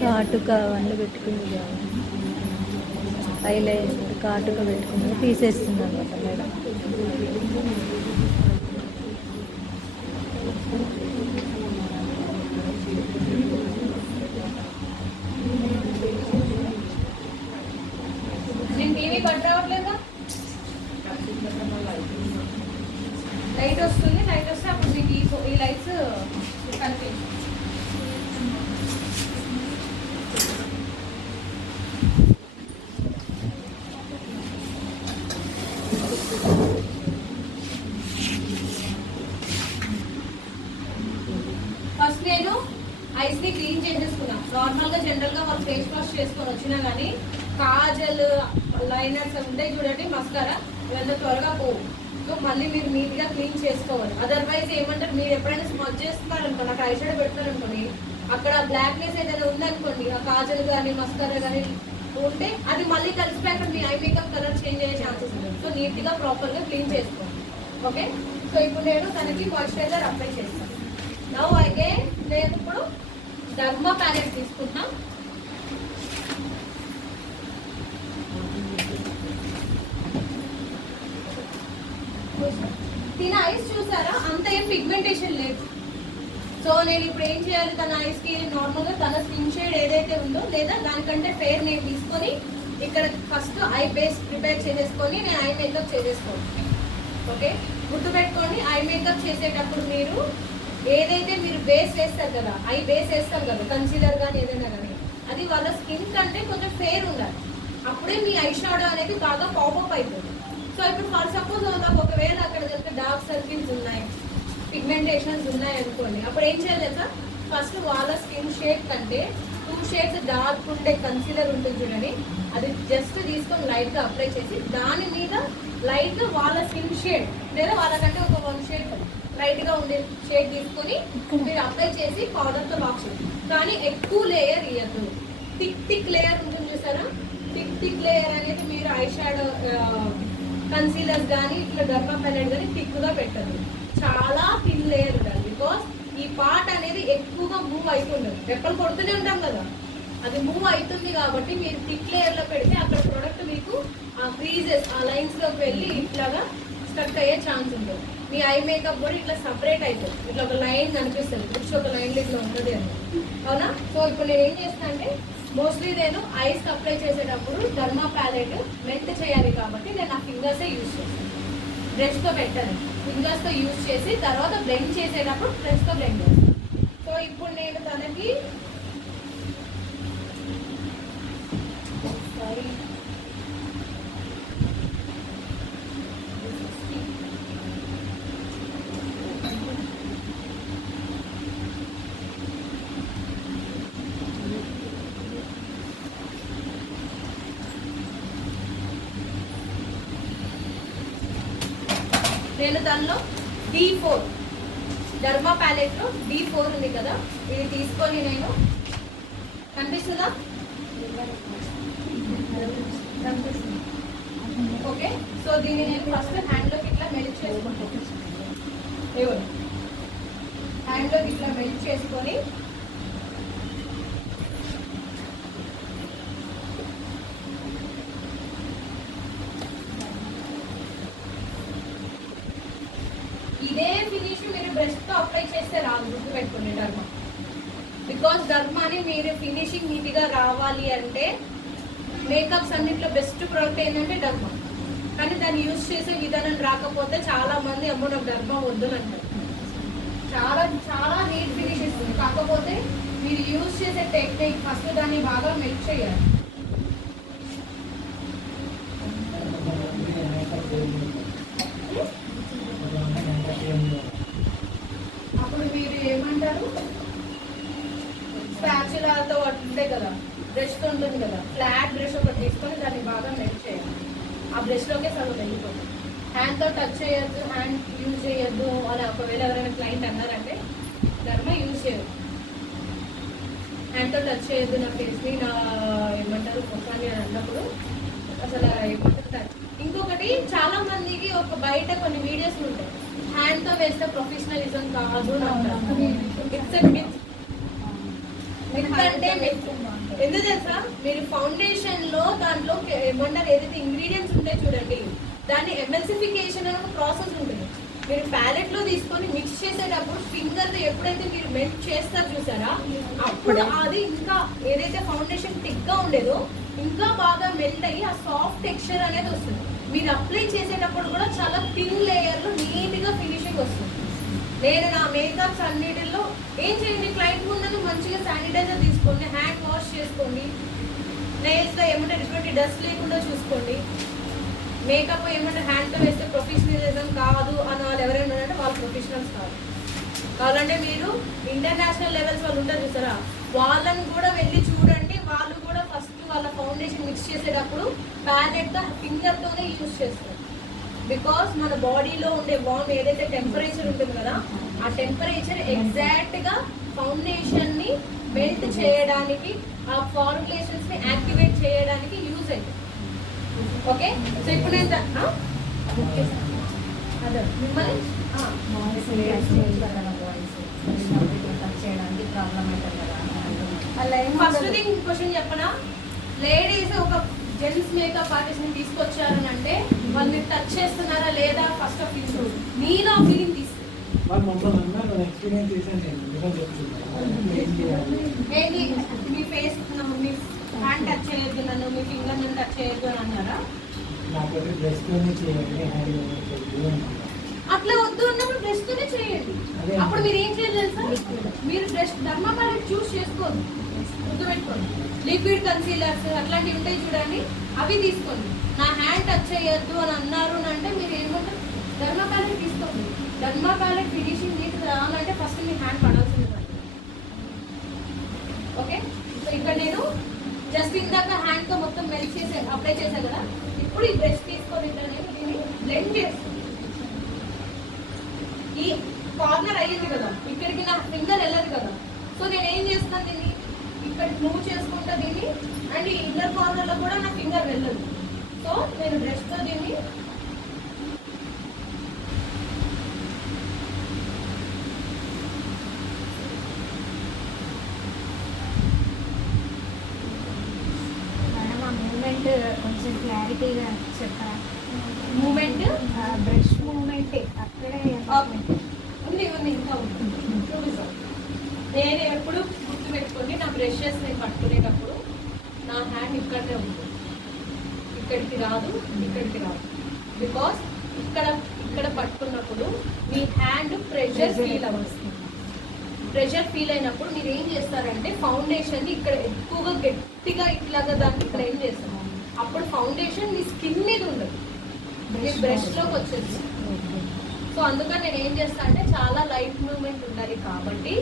కాటుక అవన్నీ పెట్టుకుంది, హైలైట్ కాటుక పెట్టుకుంది, తీసేస్తుంది అనమాట మేడం. నేను టీవీ కట్ రావట్లేదా? లైట్ వస్తుంది, లైట్ వస్తే అప్పుడు మీకు ఈ లైట్స్ కనిపించు. ఫస్ట్ నేను ఐస్ ని క్లీన్ చేసేసుకున్నాను. నార్మల్ గా జనరల్ గా వాళ్ళు ఫేస్ వాష్ చేసుకొని వచ్చినా కానీ కాజల్ లైనర్స్ ఉంటాయి చూడండి, మస్కారా, ఇవన్నీ త్వరగా పోవు. సో మళ్ళీ మీరు నీట్ గా క్లీన్ చేసుకోవాలి. అదర్వైజ్ ఏమంటారు, మీరు ఎప్పుడైనా స్మచ్ చేస్తున్నారు అనుకోండి, అక్కడ ఐ షాడో పెడతారు అనుకోండి, అక్కడ బ్లాక్నెస్ ఏదైనా ఉందనుకోండి, ఆ కాజల్ కానీ మస్కారా కానీ ఉంటే అది మళ్ళీ కలిసిపోయాక మీ ఐ మేకప్ కలర్ చేంజ్ అయ్యే ఛాన్సెస్ ఉంది. సో నీట్ గా ప్రాపర్ గా క్లీన్ చేసుకోండి. ఓకే, సో ఇప్పుడు నేను తనకి మాయిశ్చరైజర్ అప్లై చేస్తాను. నౌ అగైన్ నేను ఇప్పుడు డర్మా ప్యాలెట్ తీసుకుంటాం. తిన ఐస్ చూసారా, అంత ఏం పిగ్మెంటేషన్ లేదు. సో నేను ఇప్పుడు ఏం చేయాలి, తన ఐస్ కి నార్మల్ గా తన స్కిన్ షేడ్ ఏదైతే ఉందో లేదా దానికంటే ఫేర్ నేను తీసుకొని ఇక్కడ ఫస్ట్ ఐ బేస్ ప్రిపేర్ చేసేసుకొని నేను ఐ మేకప్ చేసేసుకోవాలి. ఓకే, గుర్తుపెట్టుకోండి, ఐ మేకప్ చేసేటప్పుడు మీరు ఏదైతే మీరు బేస్ వేస్తారు కదా, ఐ బేస్ వేస్తారు కదా, కన్సీలర్ కానీ ఏదైనా కానీ, అది వాళ్ళ స్కిన్ కంటే కొంచెం ఫేర్ ఉండాలి. అప్పుడే మీ ఐ షాడో అనేది బాగా పాపప్ అవుతుంది. సో ఇప్పుడు ఫర్ సపోజ్ నాకు ఒకవేళ అక్కడ కనుక డార్క్ సర్కిల్స్ ఉన్నాయి, పిగ్మెంటేషన్స్ ఉన్నాయి అనుకోండి, అప్పుడు ఏం చేయాలి కదా, ఫస్ట్ వాళ్ళ స్కిన్ షేడ్ కంటే 2 షేడ్స్ డార్క్ ఉండే కన్సీలర్ ఉంటుంది చూడండి, అది జస్ట్ తీసుకొని లైట్గా అప్లై చేసి దాని మీద లైట్గా వాళ్ళ స్కిన్ షేడ్ లేదా వాళ్ళకంటే ఒక 1 షేడ్ లైట్గా ఉండే షేడ్ తీసుకొని మీరు అప్లై చేసి పౌడర్తో లాక్ చేయండి. కానీ ఎక్కువ లేయర్ ఇవ్వద్దు, థిక్ లేయర్ ఉంటుంది చూసారా, థిక్ లేయర్ అనేది మీరు ఐ షాడో కన్సీలర్స్ కానీ ఇట్లా డర్మా ప్యాలెట్ కానీ థిక్గా పెట్టదు, చాలా థిన్ లేయర్ ఉండాలి. బికాస్ ఈ పార్ట్ అనేది ఎక్కువగా మూవ్ అవుతుండదు, రెప్పలు కొడుతూనే ఉంటాం కదా, అది మూవ్ అవుతుంది కాబట్టి మీరు థిక్ లేయర్లో పెడితే అక్కడ ప్రోడక్ట్ మీకు ఆ క్రీజెస్ ఆ లైన్స్లోకి వెళ్ళి ఇట్లాగా స్టక్ అయ్యే ఛాన్స్ ఉంటుంది. మీ ఐ మేకప్ కూడా ఇట్లా సపరేట్ అవుతుంది, ఇట్లా ఒక లైన్ కనిపిస్తుంది, బుక్స్ ఒక లైన్లో ఇట్లా ఉంటుంది అని, అవునా. సో ఇప్పుడు నేను ఏం చేస్తాను అంటే మోస్ట్లీ నేను ఐస్ అప్లై చేసేటప్పుడు డర్మా ప్యాలెట్ మెల్ట్ చేయాలి కాబట్టి నేను ఆ ఫింగర్సే యూజ్ చేస్తాను, బ్రష్తో పెట్టాను, ఫింగర్స్తో యూజ్ చేసి తర్వాత బ్లెండ్ చేసేటప్పుడు బ్రష్తో బ్లెండ్ చేస్తాను. సో ఇప్పుడు నేను తనకి నేను దానిలో D4 డర్మా ప్యాలెట్లో D4 ఉంది కదా, ఇది తీసుకొని నేను కనిపిస్తుందా, ఓకే. సో దీన్ని నేను ఫస్ట్ హ్యాండ్లోకి ఇట్లా మెల్ట్ చేసుకుంటాను, హ్యాండ్లోకి ఇట్లా మెల్ట్ చేసుకొని ఇదే ఫినిష్ మీరు బ్రష్తో అప్లై చేస్తే రాదు, గుర్తుపెట్టుకోండి డర్మా. బికాస్ డర్మాని మీరు ఫినిషింగ్ నీట్గా రావాలి అంటే మేకప్స్ అన్నింటిలో బెస్ట్ ప్రోడక్ట్ ఏంటంటే డర్మా. కానీ దాన్ని యూజ్ చేసే విధానం రాకపోతే చాలా మంది అమ్మో నాకు డర్మా వద్దని అంటారు. చాలా చాలా నీట్ ఫినిష్ ఇస్తుంది, కాకపోతే మీరు యూజ్ చేసే టెక్నిక్ ఫస్ట్ దాన్ని బాగా మెల్ట్ చేయాలి. అప్పుడు మీరు ఏమంటారు, లాతో అట్లా ఉంటాయి కదా, బ్రష్ ఉంటుంది కదా, ఫ్లాట్ బ్రష్ ఒకటి తీసుకొని దాన్ని బాగా మెల్ట్ చేయాలి. ఆ బ్రష్లోకే సగం వెళ్ళిపోతుంది. హ్యాండ్తో టచ్ చేయొద్దు, హ్యాండ్ యూజ్ చేయొద్దు అని ఒకవేళ ఎవరైనా క్లయింట్ అన్నారంటే ధర్మ యూజ్ చేయదు. హ్యాండ్తో టచ్ చేయొద్దు నా ఫేస్ని, నా ఏమంటారు ముఖాన్ని అని అన్నప్పుడు అసలు ఏమంటారు. ఇంకొకటి చాలా మందికి ఒక బయట కొన్ని వీడియోస్ ఉంటాయి, హ్యాండ్తో వేస్తే ప్రొఫెషనలిజం కాదు అని అంటారు. ఎందుకంటే ఎందుకు తెలుసా, మీరు ఫౌండేషన్ లో దాంట్లో ఏమన్నారు ఏదైతే ఇంగ్రీడియంట్స్ ఉంటాయి చూడండి, దాన్ని ఎమల్సిఫికేషన్ అనే ఒక ప్రాసెస్ ఉంటుంది. మీరు ప్యాలెట్ లో తీసుకొని మిక్స్ చేసేటప్పుడు ఫింగర్ ఎప్పుడైతే మీరు మెల్ట్ చేస్తారు చూసారా, అప్పుడు అది ఇంకా ఏదైతే ఫౌండేషన్ థిక్ గా ఉండేదో ఇంకా బాగా మెల్ట్ అయ్యి ఆ సాఫ్ట్ టెక్స్చర్ అనేది వస్తుంది. మీరు అప్లై చేసేటప్పుడు కూడా చాలా థిన్ లేయర్ లో నీట్ గా ఫినిషింగ్ వస్తుంది. నేను నా మేకప్స్ అన్నిటిలో ఏం చేయండి, క్లయింట్ ముందు మంచిగా శానిటైజర్ తీసుకోండి, హ్యాండ్ వాష్ చేసుకోండి, నెయిల్స్లో ఏమంటే ఎటువంటి డస్ట్ లేకుండా చూసుకోండి. మేకప్ ఏమంటే హ్యాండ్తో వేస్తే ప్రొఫెషనలిజం కాదు అని వాళ్ళు ఎవరైనా ఉన్నారంటే వాళ్ళు ప్రొఫెషనల్స్ కాదు. కావాలంటే మీరు ఇంటర్నేషనల్ లెవెల్స్ వాళ్ళు ఉంటారు చూసారా, వాళ్ళని కూడా వెళ్ళి చూడండి. వాళ్ళు కూడా ఫస్ట్ వాళ్ళ ఫౌండేషన్ మిక్స్ చేసేటప్పుడు ప్యాలెట్గా ఫింగర్తోనే యూజ్ చేస్తారు. బికాస్ మన బాడీలో ఉండే వామ్ ఏదైతే టెంపరేచర్ ఉంటుంది కదా, ఆ టెంపరేచర్ ఎగ్జాక్ట్గా ఫౌండేషన్ని మెల్ట్ చేయడానికి, ఆ ఫార్ములేషన్స్ని యాక్టివేట్ చేయడానికి యూజ్ అవుతుంది. ఓకే, సో ఇప్పుడు నేను అదే మిమ్మల్ని ఫస్ట్ థింగ్ క్వశ్చన్ చెప్పనా, లేడీస్ ఒక జెంట్స్ మేకప్ ఆర్టిస్ట్ ని తీసుకొచ్చారని అంటే వాళ్ళు మీరు టచ్ చేస్తున్నారా లేదా ఫస్ట్ ఆఫ్ ఇంప్రూవ్ మీలో ఫీలింగ్ తీసుకు ఏంటి మీ ఫేస్ మీ హ్యాండ్ టచ్ చేయొద్దు, నన్ను మీ ఫింగర్ నన్ను టచ్ చేయొద్దు అని అన్నారా? అట్లా వద్దు అన్నప్పుడు బ్రష్ తోనే చేయండి. అప్పుడు మీరు ఏం చేయాలి తెలుసా, మీరు బ్రష్ ధర్మపాలెట్ చూస్ చేసుకోండి, గుర్తుపెట్టుకోండి. లిక్విడ్ కన్సీలర్స్ అట్లాంటివి ఉంటాయి చూడండి, అవి తీసుకోండి. నా హ్యాండ్ టచ్ చేయొద్దు అని అన్నారు అంటే మీరు ఏమంటారు, ధర్మపాలెట్ తీసుకోండి. ధర్మపాలెట్ ఫినిషింగ్ నీట్ రావాలంటే ఫస్ట్ మీ హ్యాండ్ పడాల్సింది. ఓకే, సో ఇక్కడ నేను జస్ట్ ఇందాక హ్యాండ్తో మొత్తం మెల్ట్ చేసే అప్లై చేశాను కదా, ఇప్పుడు ఈ బ్రష్ తీసుకొని నేను దీన్ని బ్లెండ్ చేస్తాను. ఈ కార్నర్ అయ్యింది కదా, ఇక్కడికి నా ఫింగర్ వెళ్ళదు కదా, సో నేను ఏం చేస్తాను, దీన్ని ఇక్కడ మూవ్ చేసుకుంటా దీన్ని, అండ్ ఈ ఇన్నర్ కార్నర్లో కూడా నా ఫింగర్ వెళ్ళదు. సో నేను బ్రష్తో దీన్ని మూమెంట్ కొంచెం క్లారిటీగా చెప్పరా? మూమెంట్ బ్రష్ మూమెంట్ అక్కడే ఉంది ఇంకా ఉంటుంది. నేను ఎప్పుడు గుర్తుపెట్టుకొని నా బ్రషెస్ నేను పట్టుకునేటప్పుడు నా హ్యాండ్ ఇక్కడే ఉంటుంది, ఇక్కడికి రాదు, ఇక్కడికి రాదు. బికాస్ ఇక్కడ పట్టుకున్నప్పుడు మీ హ్యాండ్ ప్రెషర్ ఫీల్ అవ్వస్తుంది. ప్రెషర్ ఫీల్ అయినప్పుడు మీరు ఏం చేస్తారంటే ఫౌండేషన్ ఇక్కడ ఎక్కువగా గట్టిగా ఇట్లాగా దాన్ని ఇక్కడ ఏం చేస్తాం, అప్పుడు ఫౌండేషన్ మీ స్కిన్ మీద ఉండదు, మీ బ్రష్లోకి వచ్చేసి. సో అందుకని నేను ఏం చేస్తాను అంటే చాలా లైట్ మూవ్మెంట్ ఉండాలి కాబట్టి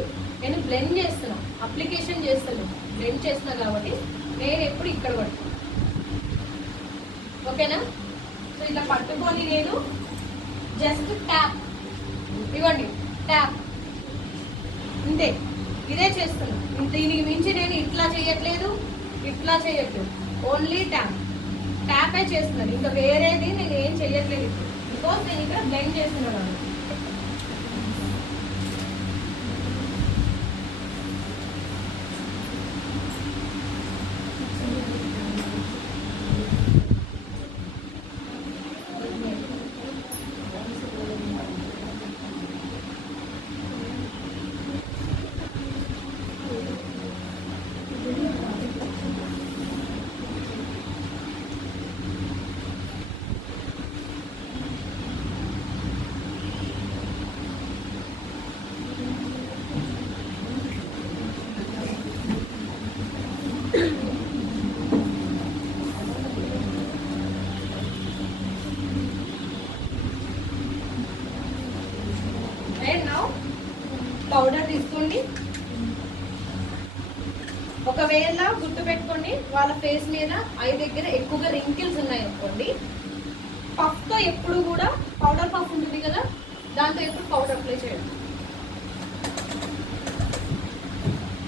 నేను బ్లెండ్ చేస్తున్నాను, అప్లికేషన్ చేస్తాను, బ్లెండ్ చేస్తున్నా కాబట్టి నేను ఎప్పుడు ఇక్కడ పట్టుకున్నాను. ఓకేనా, సో ఇలా పట్టుకొని నేను జస్ట్ ట్యాప్ ఇవ్వండి, ట్యాప్ అంతే, ఇదే చేస్తున్నాను. దీనికి మించి నేను ఇట్లా చేయట్లేదు, ఇట్లా చేయట్లేదు, ఓన్లీ ట్యాపే చేస్తున్నాను. ఇంకా వేరేది నేను ఏం చేయట్లేదు, బికాస్ నేను ఇక్కడ బ్లెండ్ చేస్తున్నాను. పౌడర్ తీసుకోండి, ఒకవేళ గుర్తు పెట్టుకోండి, వాళ్ళ ఫేస్ మీద ఐ దగ్గర ఎక్కువగా రింకిల్స్ ఉన్నాయి అనుకోండి, పఫ్తో ఎప్పుడు కూడా పౌడర్ పఫ్ ఉంటుంది కదా, దాంతో ఎప్పుడు పౌడర్ అప్లై చేయండి.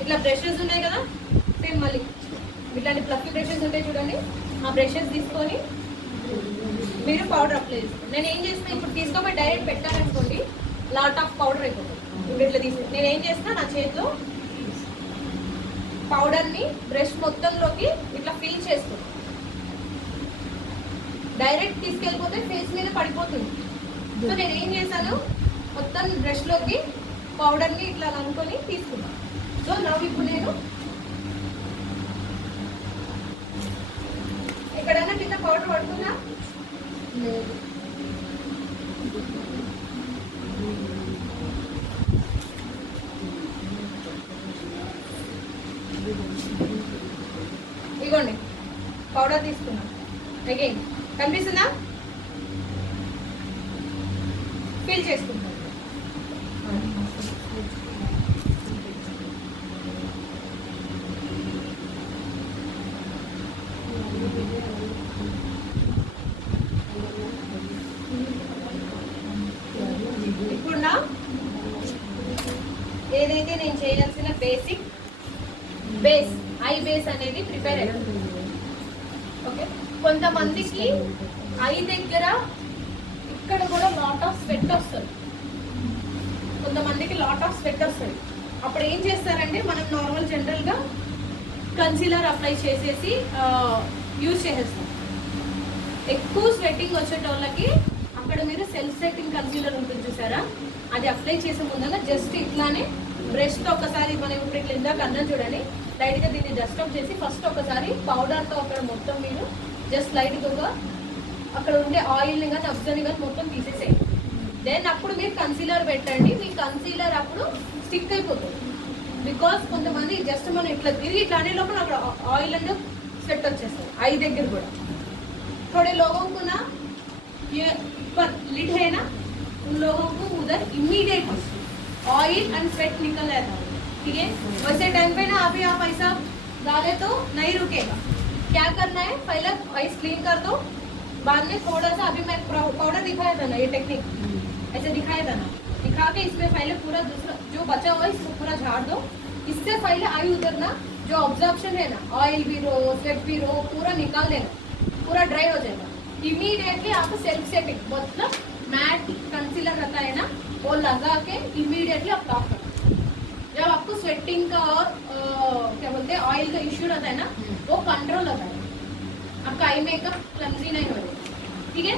ఇట్లా బ్రషెస్ ఉన్నాయి కదా, సేమ్ మళ్ళీ ఇట్లాంటి ప్లఫీ బ్రషెస్ ఉంటాయి చూడండి, ఆ బ్రషెస్ తీసుకొని మీరు పౌడర్ అప్లై చేసుకోండి. నేను ఏం చేసిన, ఇప్పుడు తీసుకోపోయి డైరెక్ట్ పెట్టాలనుకోండి లాట్ ఆఫ్ పౌడర్ అయిపోతుంది. ఇప్పుడు ఇట్లా తీసి నేను ఏం చేసిన, నా చేతిలో పౌడర్ని బ్రష్ మొత్తంలోకి ఇట్లా ఫిల్ చేసుకుంటాను. డైరెక్ట్ తీసుకెళ్ళిపోతే ఫేస్ మీద పడిపోతుంది. సో నేను ఏం చేశాను, మొత్తం బ్రష్లోకి పౌడర్ని ఇట్లా అనుకొని తీసుకున్నాను. సో నవ్వు ఇప్పుడు నేను ఎక్కడైనా కింద పౌడర్ పడుతుందా? లేదు. ఇగోండి పౌడర్ తీసుకున్నాం. అగైన్ కనిపిస్తుందా? ఫిల్ చేసుకుంటాం. ఇప్పుడు నా ఏదైతే నేను చేయాల్సిన బేసిక్ బేస్ ఐ బేస్ అనేది ప్రిపేర్ అయ్యింది. ఓకే, కొంతమందికి ఐ దగ్గర ఇక్కడ కూడా లాట్ ఆఫ్ స్వెట్ వస్తుంది. కొంతమందికి లాట్ ఆఫ్ స్వెట్ వస్తుంది. అప్పుడు ఏం చేస్తారంటే, మనం నార్మల్ జనరల్గా కన్సీలర్ అప్లై చేసేసి యూజ్ చేసేస్తాం. ఎక్కువ స్వెట్టింగ్ వచ్చేటోళ్ళకి అక్కడ మీరు సెల్ఫ్ సెట్టింగ్ కన్సీలర్ ఉంటుంది చూసారా, అది అప్లై చేసే ముందుగా జస్ట్ ఇట్లానే బ్రష్తో ఒకసారి, మనం ఇప్పుడు ఇట్లా ఇందాక అన్నం చూడండి, లైట్గా దీన్ని డస్ట్ ఆఫ్ చేసి ఫస్ట్ ఒకసారి పౌడర్తో అక్కడ మొత్తం మీరు జస్ట్ లైట్గా అక్కడ ఉండే ఆయిల్ని కానీ అబ్జర్ని కానీ మొత్తం తీసేసేయండి. దెన్ అప్పుడు మీరు కన్సీలర్ పెట్టండి. మీ కన్సీలర్ అప్పుడు స్టిక్ అయిపోతుంది. బికాస్ కొంతమంది జస్ట్ మనం ఇట్లా తిరిగి ఇట్లా అనే లోపల అక్కడ ఆయిల్ అండ్ స్వెట్ వచ్చేస్తుంది. ఐ దగ్గర కూడా थोड़े लोगों को ना ये पर लिड है ना, उन लोगों को उधर इमीडिएट ऑयल एंड स्वेट निकल जाता है. ठीक है, वैसे टाइम पे ना अभी आप ऐसा डाले तो नहीं रुकेगा. क्या करना है, पहले आइस क्लीन कर दो, बाद में थोड़ा सा, अभी मैं पाउडर दिखाया था ना, ये टेक्निक ऐसे दिखाया था ना, दिखा के इसमें पहले पूरा दूसरा जो बचा हुआ है इसको पूरा झाड़ दो. इससे पहले आई उधरना जो ऑब्जर्वेशन है ना, ऑयल भी रो स्वेट भी रो पूरा निकाल देना, पूरा ड्राई हो जाएगा. इमीडिएटली आपको सेल्फ सेटिंग मतलब मैट कंसीलर रहता है ना, वो लगा के इमीडिएटली आप लॉक करना. जब आपको स्वेटिंग का और क्या बोलते हैं ऑयल का इश्यू रहता है ना, वो कंट्रोल होता है. आपका आई मेकअप क्लमजी नहीं होगा. ठीक है,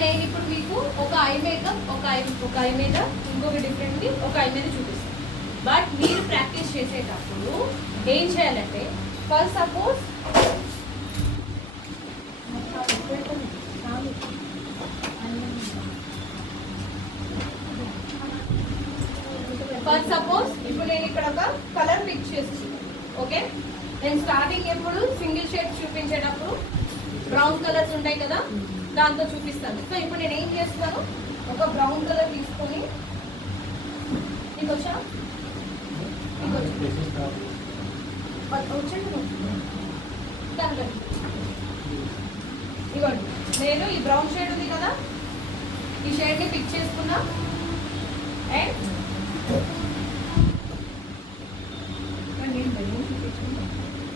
నేను ఇప్పుడు మీకు ఒక ఐ మేకప్ ఒక ఐ మీద ఇంకొక డిఫరెంట్ ఒక ఐ మీద చూపిస్తాను. బట్ మీరు ప్రాక్టీస్ చేసేటప్పుడు ఏం చేయాలంటే, ఫస్ట్ సపోజ్ ఇప్పుడు నేను ఇక్కడ ఒక కలర్ పిక్ చేస్తున్నాను. ఓకే, నేను స్టార్టింగ్ ఎప్పుడు సింగిల్ షేడ్ చూపించేటప్పుడు బ్రౌన్ కలర్స్ ఉంటాయి కదా, దాంతో చూపిస్తాను. సో ఇప్పుడు నేను ఏం చేస్తాను, ఒక బ్రౌన్ కలర్ తీసుకొని, నీకు వచ్చా ఇవ్వండి. నేను ఈ బ్రౌన్ షేడ్ ఉంది కదా, ఈ షేడ్ని పిక్ చేసుకున్నా. అండ్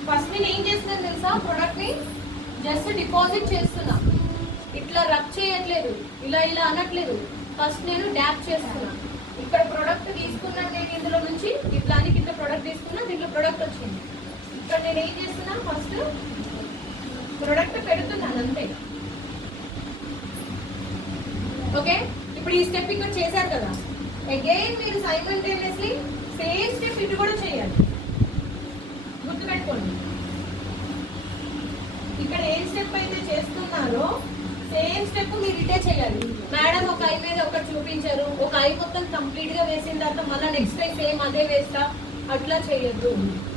ఫస్ట్ నేను ఏం చేస్తున్నాను తెలుసా, ప్రోడక్ట్ని జస్ట్ డిపాజిట్ చేస్తున్నా. ఇట్లా రబ్ చేయట్లేదు, ఇలా ఇలా అనట్లేదు. ఫస్ట్ నేను డ్యాప్ చేస్తున్నా. ఇక్కడ ప్రోడక్ట్ తీసుకున్నాను నేను, ఇందులో నుంచి ఇట్లా అని కింద ప్రోడక్ట్ తీసుకున్నా, దీంట్లో ప్రోడక్ట్ వచ్చింది. ఇక్కడ నేను ఏం చేస్తున్నా, ఫస్ట్ ప్రోడక్ట్ పెడుతున్నాను అంతే. ఓకే, ఇప్పుడు ఈ స్టెప్ ఇక్కడ చేశారు కదా, అగైన్ మీరు సైమల్టేనియస్లీ సేమ్ స్టెప్ ఇటు కూడా చేయాలి. గుర్తుపెట్టుకోండి, ఇక్కడ ఏ స్టెప్ అయితే చేస్తున్నారో సేమ్ స్టెప్ మీరు ఇటే చేయాలి. మేడం ఒక ఐ మీద ఒకటి చూపించారు, ఒక ఐ మొత్తం కంప్లీట్ గా వేసిన తర్వాత మళ్ళీ నెక్స్ట్ టైం సేమ్ అదే వేస్తా, అట్లా చేయొద్దు.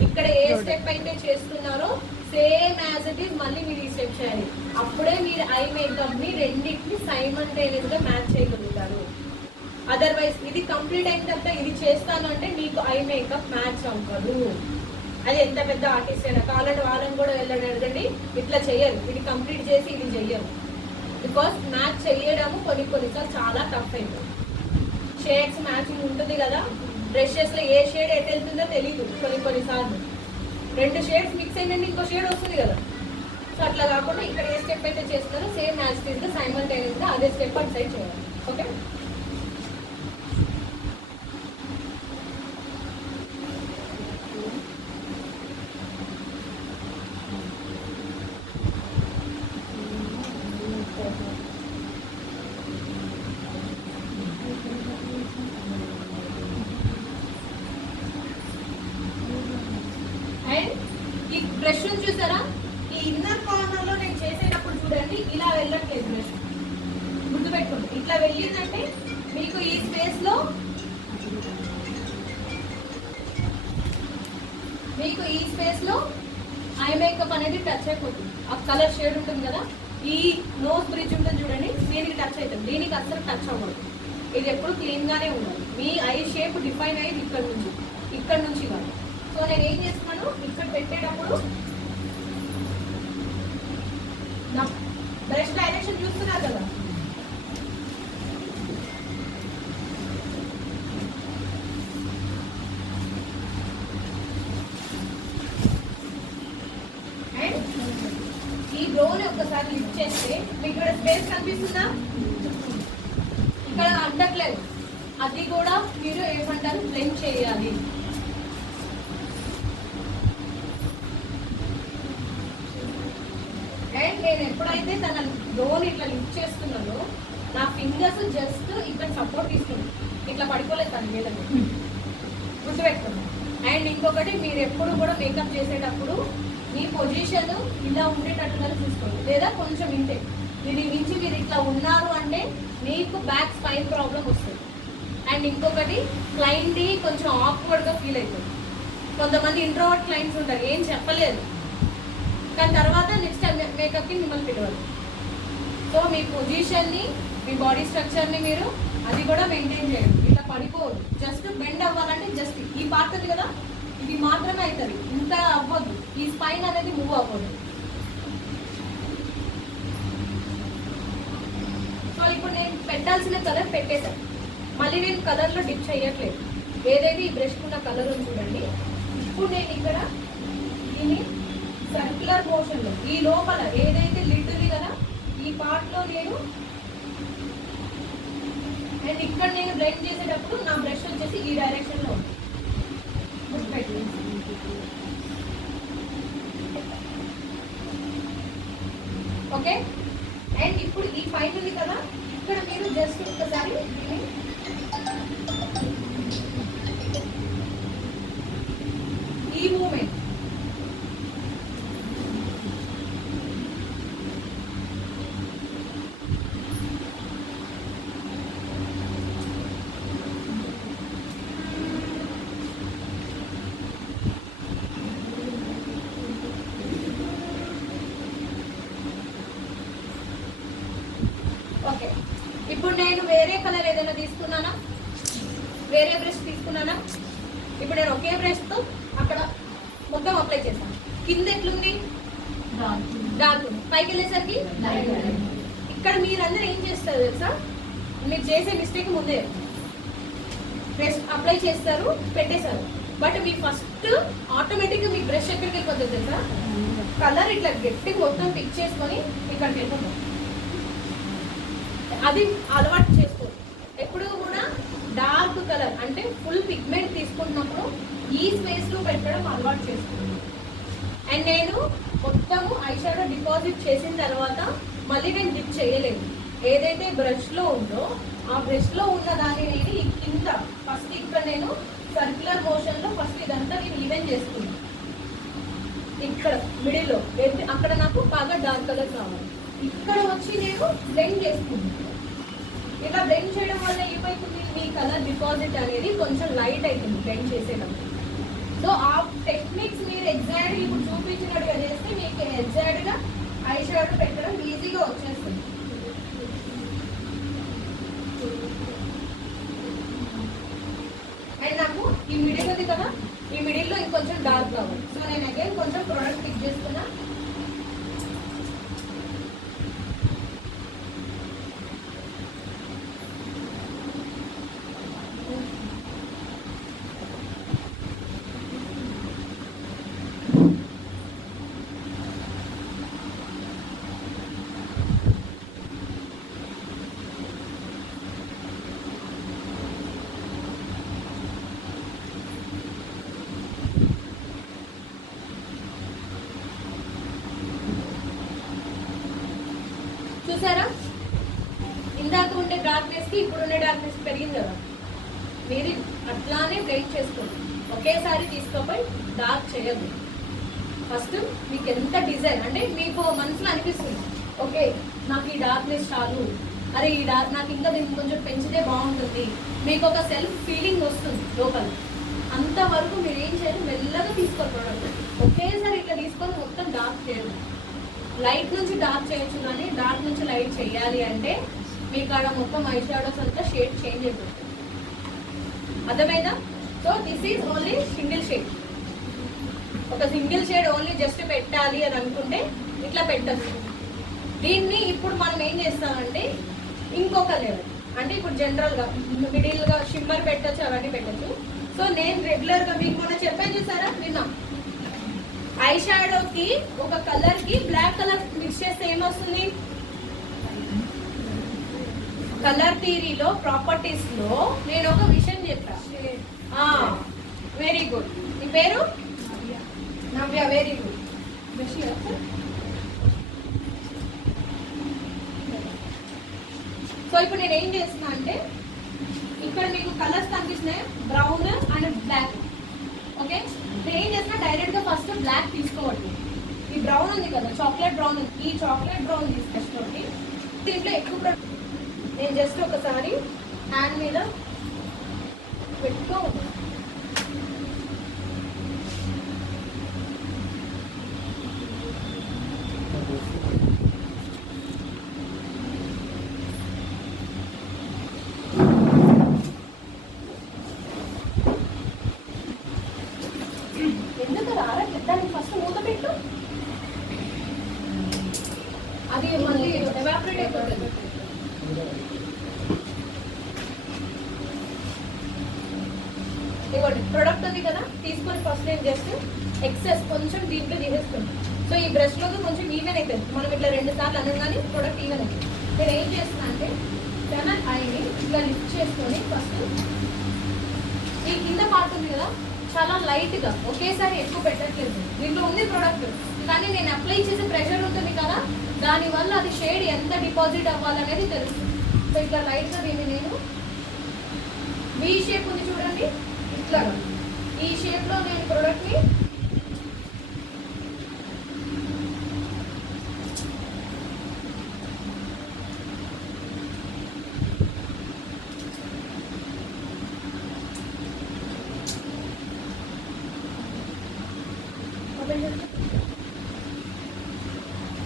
ఇక్కడ ఏ స్టెప్ అయితే చేస్తున్నారో సేమ్ యాజ్ ఇట్ ఈస్ మళ్ళీ మీరు ఈ స్టెప్ చేయాలి. అప్పుడే మీరు ఐ మేకప్ ని రెండింటిని సైమల్టేనియస్ గా మ్యాచ్ చేయగలుగుతారు. అదర్వైజ్ ఇది కంప్లీట్ అయిన తర్వాత ఇది చేస్తాను అంటే మీకు ఐ మేకప్ మ్యాచ్ అవ్వదు. అది ఎంత పెద్ద ఆర్టిస్ట్ అయినా కావాలంటే వాళ్ళని కూడా వెళ్ళండి అడగండి, ఇట్లా చెయ్యరు. ఇది కంప్లీట్ చేసి ఇది చెయ్యరు. బికాస్ మ్యాచ్ చేయడము కొన్నిసార్లు చాలా టఫ్ అయిపోతుంది. షేడ్స్ మ్యాచింగ్ ఉంటుంది కదా, బ్రషెస్లో ఏ షేడ్ ఎటు వెళ్తుందో తెలియదు కొన్నిసార్లు. 2 షేడ్స్ మిక్స్ అయిందంటే ఇంకో షేడ్ వస్తుంది కదా. సో అట్లా కాకుండా ఇక్కడ ఏ స్టెప్ అయితే చేస్తున్నారో సేమ్ మ్యాచ్ తీసుకుని సైమల్టేనియస్గా అదే స్టెప్ అటు సైడ్ చేయాలి. ఓకే, ఈ బ్రష్ చూసారా, ఈ ఇన్నర్ కార్నర్ లో నేను చేసేటప్పుడు చూడండి ఇలా వెళ్ళట్లేదు బ్రష్. గుర్తుపెట్టుకోండి, ఇట్లా వెళ్ళిందంటే మీకు ఈ స్పేస్ లో ఐ మేకప్ అనేది టచ్ అయిపోతుంది. ఆ కలర్ షేడ్ ఉంటుంది కదా, ఈ నోస్ బ్రిడ్జ్ ఉంటుంది చూడండి, దీనికి టచ్ అవుతుంది, దీనికి అసలు టచ్ అవ్వదు. ఇది ఎప్పుడు క్లీన్ గానే ఉండాలి. మీ ఐ షేప్ డిఫైన్ అయ్యేది ఇక్కడ నుంచి కాదు. సో నేను ఏం చేస్తున్నాను, ఇక్కడ పెట్టేటప్పుడు నా బ్రష్ డైరెక్షన్ చూస్తున్నారు కదా, అండ్ ఈ బ్రోని ఒక్కసారి లిఫ్ట్ చేస్తే మీకు ఇక్కడ స్పేస్ కనిపిస్తుందా, ఇక్కడ అంటట్లేదు. అది కూడా మీరు ఏమంటారు బ్లెండ్ చేయాలి. అండ్ నేను ఎప్పుడైతే తన లోన్ ఇట్లా లిఫ్ట్ చేస్తున్నానో నా ఫింగర్స్ జస్ట్ ఇక్కడ సపోర్ట్ తీసుకున్నాను, ఇట్లా పడిపోలేదు తన మీద. గుర్తుపెట్టుకున్నాను. అండ్ ఇంకొకటి, మీరు ఎప్పుడు కూడా మేకప్ చేసేటప్పుడు మీ పొజిషన్ ఇలా ఉండేటట్టుగా చూసుకోండి, లేదా కొంచెం ఇంతే. ఇది మించి మీరు ఇట్లా ఉన్నారు అంటే మీకు బ్యాక్ స్పైన్ ప్రాబ్లం వస్తుంది. అండ్ ఇంకొకటి, క్లయింట్ కొంచెం ఆక్వర్డ్గా ఫీల్ అవుతుంది. కొంతమంది ఇంట్రోవర్ట్ క్లయింట్స్ ఉంటారు, ఏం చెప్పలేదు కానీ తర్వాత నెక్స్ట్ మేకప్కి మిమ్మల్ని పిలవాలి. సో మీ పొజిషన్ని, మీ బాడీ స్ట్రక్చర్ని మీరు అది కూడా మెయింటైన్ చేయండి. ఇట్లా పడిపోవద్దు. జస్ట్ బెండ్ అవ్వాలంటే జస్ట్ ఈ పార్ట్ ఉంది కదా, ఇది మాత్రమే అవుతుంది, ఇంత అవ్వద్దు. ఈ స్పైన్ అనేది మూవ్ అవ్వదు. సో ఇప్పుడు నేను పెట్టాల్సిన కలర్ పెట్టేశాను, మళ్ళీ నేను కలర్లో డిప్ చేయట్లేదు. ఏదైతే ఈ బ్రష్ ఉన్న కలర్ ఉంది చూడండి, ఇప్పుడు నేను ఇక్కడ దీన్ని సర్క్యులర్ మోషన్లో ఈ లోపల ఏదైతే లిడ్ ఉంది కదా ఈ పార్ట్లో నేను, అండ్ ఇక్కడ నేను బ్లెండ్ చేసేటప్పుడు నా బ్రష్ వచ్చేసి ఈ డైరెక్షన్లో ఉంది. ఓకే, అండ్ ఇప్పుడు ఈ పైన ఉంది కదా, ఇక్కడ మీరు జస్ట్ ఒకసారి ఈ మూమెంట్ ఓకే. ఇప్పుడు నేను వేరే కలర్ ఏదైనా తీసుకున్నానా, వేరే బ్రష్ తీసుకున్నానా, ఇప్పుడు నేను ఒకే బ్రష్తో అక్కడ మొత్తం అప్లై చేస్తాను. కింద ఎట్లుంది, డార్క్ ఉంది, పైకి వెళ్ళేసరికి ఇక్కడ మీరందరూ ఏం చేస్తారు తెలుసా, మీరు చేసే మిస్టేక్ ముందే బ్రష్ అప్లై చేస్తారు, పెట్టేశారు. బట్ మీ ఫస్ట్ ఆటోమేటిక్గా మీ బ్రష్ ఎక్కడికి వెళ్ళిపోతుంది తెలుసా, కలర్ ఇట్లా గట్టిగా మొత్తం పిక్ చేసుకొని ఇక్కడికి వెళ్ళిపోతాం. అది అలవాటు చేసుకోండి. ఎప్పుడు కూడా డార్క్ కలర్ అంటే ఫుల్ పిగ్మెంట్ తీసుకుంటున్నప్పుడు ఈ స్పేస్లో పెట్టడం అలవాటు చేసుకోండి. అండ్ నేను మొత్తము ఐ షాడో డిపాజిట్ చేసిన తర్వాత మళ్ళీ నేను డిప్ చేయలేదు. ఏదైతే బ్రష్లో ఉందో ఆ బ్రష్లో ఉన్న దాన్ని నేను కింద ఫస్ట్ ఇక్కడ నేను సర్క్యులర్ మోషన్ లో ఫస్ట్ ఇదంతా నేను ఈవెన్ చేసుకున్నాను. ఇక్కడ మిడిల్లో అక్కడ నాకు బాగా డార్క్ కలర్ కావాలి. ఇక్కడ వచ్చి నేను బ్లెండ్ చేసుకున్నాను. ఇలా బ్లెండ్ చేయడం వల్ల ఏమవుతుంది, మీ కలర్ డిపాజిట్ అనేది కొంచెం లైట్ అవుతుంది బ్లెండ్ చేసేటప్పుడు. సో ఆ టెక్నిక్స్ మీరు ఎగ్జాక్ట్గా ఇప్పుడు చూపించినట్టుగా చేస్తే మీకు ఎగ్జాక్ట్గా ఐ షాడో పెట్టడం ఈజీగా వచ్చేస్తుంది. అండ్ నాకు ఈ మిడిల్ ఉంది కదా, ఈ మిడిల్లో ఇంకొంచెం డార్క్ కావాలి. సో నేను అగైన్ కొంచెం ప్రోడక్ట్ పిక్ చేస్తున్నా. చూసారా, ఇందాక ఉండే డార్క్నెస్ కి ఇప్పుడు ఉండే డార్క్నెస్ పెరిగింది కదా. మీరు అట్లానే బ్లెండ్ చేసుకోండి, ఒకేసారి తీసుకోపోయి డార్క్ చేయద్దు. ఫస్ట్ మీకు ఎంత డిజైన్ అంటే మీకు మనసులో అనిపిస్తుంది, ఓకే నాకు ఈ డార్క్నెస్ చాలు, అరే ఈ డార్క్ నాకు ఇంకా దీన్ని కొంచెం పెంచితే బాగుంటుంది, మీకు ఒక సెల్ఫ్ ఫీలింగ్ వస్తుంది లోపల. అంతవరకు మీరు ఏం చేయాలి, మెల్లగా తీసుకోవాలి ప్రోడక్ట్. ఒకేసారి ఇట్లా తీసుకొని మొత్తం డార్క్ చేయాలి. లైట్ నుంచి డార్క్ చేయొచ్చు, కానీ డార్క్ నుంచి లైట్ చేయాలి అంటే మీకు ఆడ మొత్తం ఐ షాడోస్ అంతా షేడ్ చేంజ్ అయిపోతుంది. అర్థమైందా? So this is only single shade. ఒక సింగిల్ షేడ్ ఓన్లీ జస్ట్ పెట్టాలి అని అనుకుంటే ఇట్లా పెట్టచ్చు. దీన్ని ఇప్పుడు మనం ఏం చేస్తామంటే ఇంకొక లెవెల్, అంటే ఇప్పుడు జనరల్గా మిడిల్గా షిమ్మర్ పెట్టచ్చు, అవన్నీ పెట్టచ్చు. సో నేను రెగ్యులర్గా మీకు మొన్న చెప్పాను చూసారా, విన్నా ఐ షాడోకి ఒక కలర్ కి బ్లాక్ కలర్ మిక్స్ చేస్తే ఏమొస్తుంది? కలర్ థియరీలో ప్రాపర్టీస్ లో నేను ఒక విషయం చెప్పా. Very good. మీ పేరు నవ్య. Very good. సో ఇప్పుడు నేను ఏం చేస్తున్నా అంటే ఇక్కడ మీకు కలర్స్ కనిపిస్తున్నాయి, బ్రౌన్ అండ్ బ్లాక్. ఓకే, నేను ఏం చేసినా డైరెక్ట్ గా ఫస్ట్ బ్లాక్ తీసుకోవద్దు. ఈ బ్రౌన్ ఉంది కదా, చాక్లెట్ బ్రౌన్, ఈ చాక్లెట్ బ్రౌన్ తీసుకొచ్చుకోండి. దీంట్లో ఎక్కువ నేను జస్ట్ ఒకసారి హ్యాండ్ మీద పెట్టుకో. ఎందుకు రారా దానికి ఫస్ట్ మూత పెట్టు, అది మళ్ళీ ఎవాపరేట్ అయిపోతుంది. ఇవ్వండి ప్రొడక్ట్ ఉంది కదా, తీసుకొని ఫస్ట్ నేను జస్ట్ ఎక్సెస్ కొంచెం దీంట్లో తీసేస్తుంది. సో ఈ బ్రష్ లోకి కొంచెం ఈవెన్ అయిపోయింది. మనం ఇట్లా 2 సార్లు అనగానే ప్రొడక్ట్ ఈవెన్ అయిపోయింది. నేను ఏం చేస్తున్నా అంటే సెవెన్ ఐని ఇట్లా లిఫ్ట్ చేసుకొని ఫస్ట్ ఈ కింద పార్ట్ ఉంది కదా, చాలా లైట్ గా ఒకేసారి ఎక్కువ పెట్టట్లేదు. దీంట్లో ఉంది ప్రొడక్ట్, కానీ నేను అప్లై చేసే ప్రెషర్ ఉంటుంది కదా, దానివల్ల అది షేడ్ ఎంత డిపాజిట్ అవ్వాలనేది తెలుస్తుంది. సో ఇట్లా లైట్ గా దీన్ని నేను వి షేప్ ఉంది చూడండి, ఇట్లా ఈ షేప్ లో నేను ప్రొడక్ట్ ని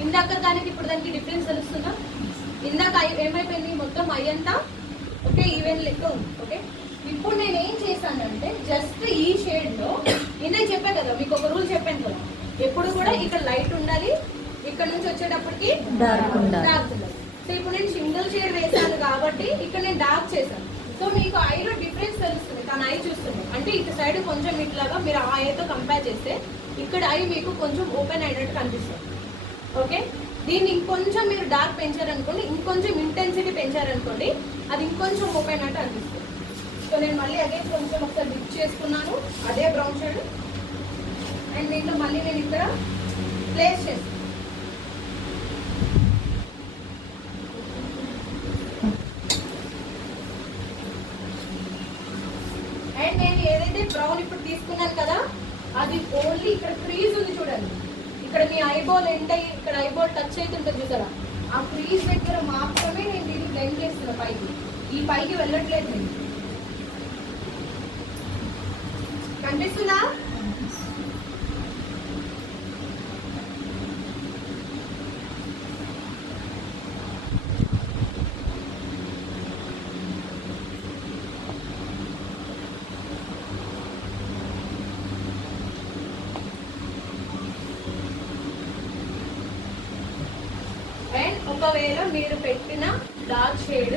ఇందాక దానికి ఇప్పుడు దానికి డిఫరెన్స్ తెలుస్తుందా? ఇందాక ఏమైపోయింది, మొత్తం ఐ అంతా ఓకే ఈవెన్ లెక్క ఉంది. ఓకే, ఇప్పుడు నేను ఏం చేశానంటే జస్ట్ ఈ షేడ్ లో ఇందాక చెప్పాను కదా, మీకు ఒక రూల్ చెప్పాను కదా, ఎప్పుడు కూడా ఇక్కడ లైట్ ఉండాలి, ఇక్కడ నుంచి వచ్చేటప్పటికి డార్క్ ఉండాలి. సో ఇప్పుడు నేను సింగిల్ షేడ్ వేసాను కాబట్టి ఇక్కడ నేను డార్క్ చేశాను. సో మీకు ఐలో డిఫరెన్స్ తెలుస్తుంది, కానీ ఐ చూస్తుంది అంటే ఇటు సైడ్ కొంచెం ఇట్లాగా మీరు ఆ ఐతో కంపేర్ చేస్తే ఇక్కడ ఐ మీకు కొంచెం ఓపెన్ అయినట్టు కనిపిస్తుంది. ఓకే, దీన్ని ఇంకొంచెం మీరు డార్క్ పెంచారనుకోండి, ఇంకొంచెం ఇంటెన్సిటీ పెంచారనుకోండి, అది ఇంకొంచెం ఓపెన్ అయినట్టు అనిపిస్తుంది. సో నేను మళ్ళీ అదే కొంచెం ఒకసారి డిప్ చేసుకున్నాను, అదే బ్రౌన్ షేడ్, అండ్ దీంట్లో మళ్ళీ నేను ఇక్కడ ప్లేస్ చేస్తాను. అండ్ నేను ఏదైతే బ్రౌన్ ఇప్పుడు తీసుకున్నాను కదా, అది ఓన్లీ ఇక్కడ క్రీజ్ ఉంది చూడండి, ఇక్కడ మీ ఐబాల్ ఎండ్ అయ్యి ఇక్కడ ఐబాల్ టచ్ అయితే ఉంటుంది చూసారా, ఆ క్రీజ్ దగ్గర మాత్రమే నేను దీన్ని బ్లెండ్ చేస్తున్నా పైకి, ఈ పైకి వెళ్ళట్లేదు నేను. కనిపిస్తుందా? ఒకవేళ మీరు పెట్టిన డార్క్ షేడ్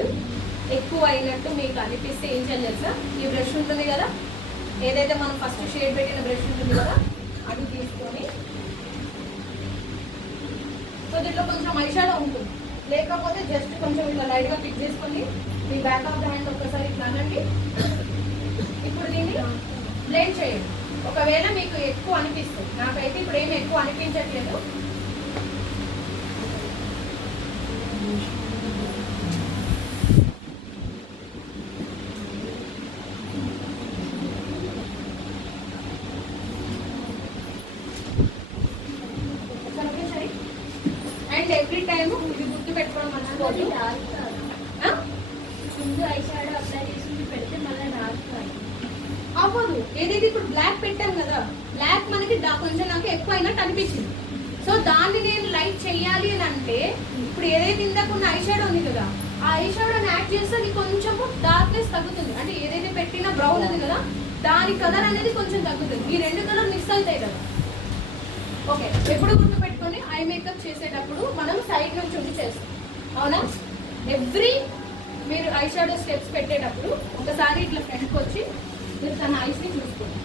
ఎక్కువ అయినట్టు మీకు అనిపిస్తే ఏం చేయాలి తెలుసా, ఈ బ్రష్ ఉంటుంది కదా, ఏదైతే మనం ఫస్ట్ షేడ్ పెట్టిన బ్రష్ ఉంటుంది కదా, అది తీసుకొని సో దీంట్లో కొంచెం ఐషాడో ఉంటుంది, లేకపోతే జస్ట్ కొంచెం ఇలా లైట్గా ఫిక్స్ చేసుకొని మీ బ్యాక్ ఆఫ్ ద హ్యాండ్ ఒక్కసారి ఇట్లా అనండి. ఇప్పుడు దీన్ని బ్లెండ్ చేయండి. ఒకవేళ మీకు ఎక్కువ అనిపిస్తుంది, నాకైతే ఇప్పుడు ఏమి ఎక్కువ అనిపించట్లేదు, అండ్ ఎవ్రీ టైమ్ ఇది గుర్తు పెట్టుకోవడం మర్చిపోదు. ముందు ఐషాడో అప్లై చేసి పెడితే మళ్ళీ డార్క్ అవ్వదు. ఏదైతే ఇప్పుడు బ్లాక్ పెట్టాం కదా, బ్లాక్ మనకి కొంచెం నాకు ఎక్కువ అయినట్టు అనిపించింది. సో దాన్ని నేను లైట్ చేయాలి అని అంటే ఇప్పుడు ఏదైతే ఇందాక ఉన్న ఐషాడో ఉంది కదా, ఆ ఐషాడోని యాడ్ చేస్తే అది కొంచెము డార్క్నెస్ తగ్గుతుంది. అంటే ఏదైతే పెట్టిన బ్రౌన్ ఉంది కదా, దాని కలర్ అనేది కొంచెం తగ్గుతుంది. ఈ రెండు కలర్ మిక్స్ అవుతాయి కదా. ఓకే, ఎప్పుడు గుర్తు పెట్టుకొని ఐ మేకప్ చేసేటప్పుడు మనం సైడ్ నుంచి ఉండి చేస్తాం, అవునా? ఎవ్రీ మీరు ఐ షాడో స్టెప్స్ పెట్టేటప్పుడు ఒకసారి ఇట్లా ఫ్రంట్కి వచ్చి మీరు తన ఐస్ని చూసుకోండి.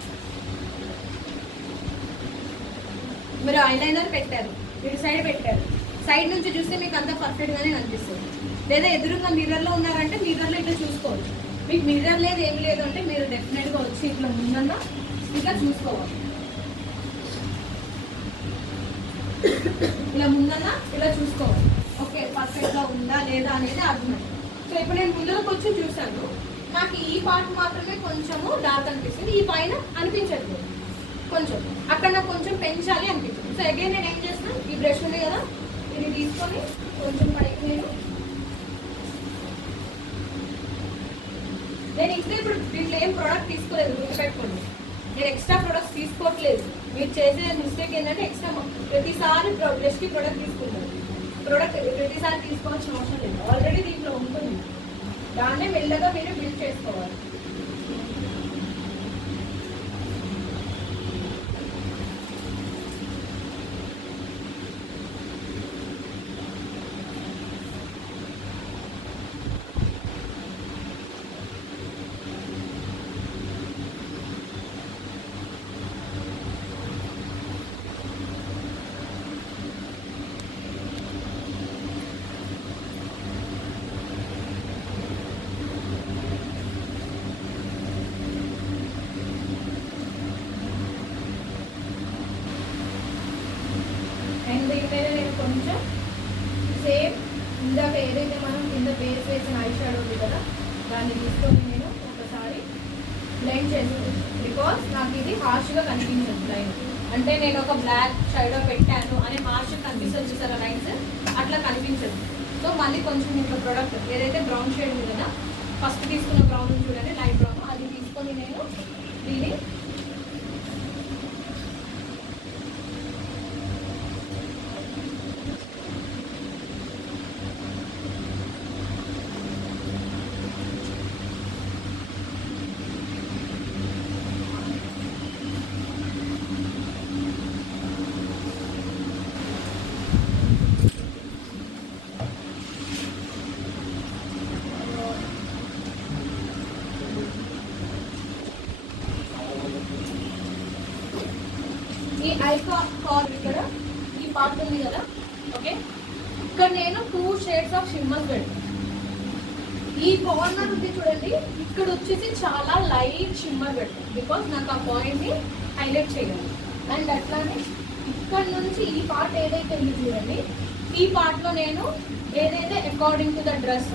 మీరు ఐలైనర్ పెట్టారు, ఇటు సైడ్ పెట్టారు, సైడ్ నుంచి చూస్తే మీకు అంతా పర్ఫెక్ట్గానే కనిపిస్తుంది. లేదా ఎదురుగా మిర్రర్లో ఉన్నారంటే మిర్రర్లో ఇట్లా చూసుకోవచ్చు. మీకు మిర్రర్ లేదు ఏమి లేదు అంటే మీరు డెఫినెట్గా వచ్చి ఇట్లా ముందన్నా ఇట్లా చూసుకోవాలి. ఇలా ముందన్నా ఇలా చూసుకోవాలి. ఓకే, పర్ఫెక్ట్గా ఉందా లేదా అనేది అర్థం. సో ఇప్పుడు నేను ముందరకు వచ్చి చూసాను, నాకు ఈ పార్ట్ మాత్రమే కొంచెము డార్క్ అనిపిస్తుంది, ఈ పైన అనిపించట్లేదు కొంచెం, అక్కడ నాకు కొంచెం పెంచాలి అనిపించింది. సో అగైన్ నేను ఏం చేస్తాను, ఈ బ్రష్ ఉంది కదా, ఇది తీసుకొని కొంచెం పైకి నేను ఇంకా ఇప్పుడు దీంట్లో ఏం ప్రోడక్ట్ తీసుకోలేదు, గుర్తుపెట్టుకోండి. నేను ఎక్స్ట్రా ప్రొడక్ట్స్ తీసుకోవట్లేదు. మీరు చేసే మిస్టేక్ ఏంటంటే ఎక్స్ట్రా ప్రతిసారి బ్రష్కి ప్రోడక్ట్ తీసుకుంటారు. ప్రోడక్ట్ ప్రతిసారి తీసుకోవాల్సిన అవసరం లేదు, ఆల్రెడీ దీంట్లో ఉంటుంది. దాన్నే మెల్లగా మీరు బిల్డ్ చేసుకోవాలి. అండ్ దీని మీద నేను కొంచెం సేమ్ ఇందాక ఏదైతే మనం కింద బేస్ వేసిన ఐ షాడో ఉంది కదా, దాన్ని తీసుకొని నేను ఒకసారి బ్లెండ్ చేస్తాను. బికాస్ నాకు ఇది హార్ష్గా కనిపించదు లైన్, అంటే నేను ఒక బ్లాక్ షాడో పెట్టాను అనే హార్ష్గా కనిపిస్తుంది చూసారా లైన్స్, అట్లా కనిపించదు. సో మళ్ళీ కొంచెం ఇంకా ప్రోడక్ట్ ఏదైతే బ్రౌన్ షేడ్ ఉంది కదా, ఫస్ట్ తీసుకున్న బ్రౌన్ చూడండి, లైట్ బ్రౌన్, అది తీసుకొని నేను దీన్ని ఈ ఐకాన్ ఇక్కడ ఈ పార్ట్ ఉంది కదా, ఓకే, ఇక్కడ నేను 2 షేడ్స్ ఆఫ్ షిమ్మర్ పెడతాను. ఈ కార్నర్ ఉంది చూడండి, ఇక్కడ వచ్చేసి చాలా లైట్ షిమ్మర్ పెడతాను, బికాస్ నాకు ఆ పాయింట్ని హైలైట్ చేయాలి. అండ్ అట్లానే ఇక్కడ నుంచి ఈ పార్ట్ ఏదైతే ఉంది చూడండి, ఈ పార్ట్లో నేను ఏదైతే అకార్డింగ్ టు ద డ్రెస్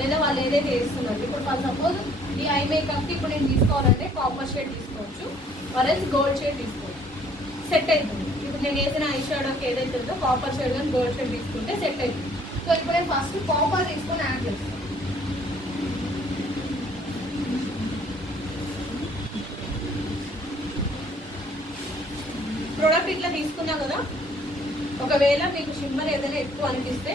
లేదా వాళ్ళు ఏదైతే వేస్తున్నారు, ఇప్పుడు ఫర్ సపోజ్ ఈ ఐ మేకప్కి ఇప్పుడు నేను తీసుకోవాలంటే కాపర్ షేడ్ తీసుకోవచ్చు, వరల్స్ గోల్డ్ షేడ్ తీసుకోవచ్చు, సెట్ అవుతుంది. ఇప్పుడు నేను వేసిన ఐ షాడోకి ఏదైతే ఉందో కాపర్ షేడ్ కానీ గోల్డ్ షేడ్ తీసుకుంటే సెట్ అవుతుంది. సో ఇప్పుడు నేను ఫస్ట్ కాపర్ తీసుకొని యాడ్ చేస్తాను. ప్రోడక్ట్ ఇట్లా తీసుకున్నా కదా, ఒకవేళ మీకు షిమ్మర్ ఏదైనా ఎక్కువ అనిపిస్తే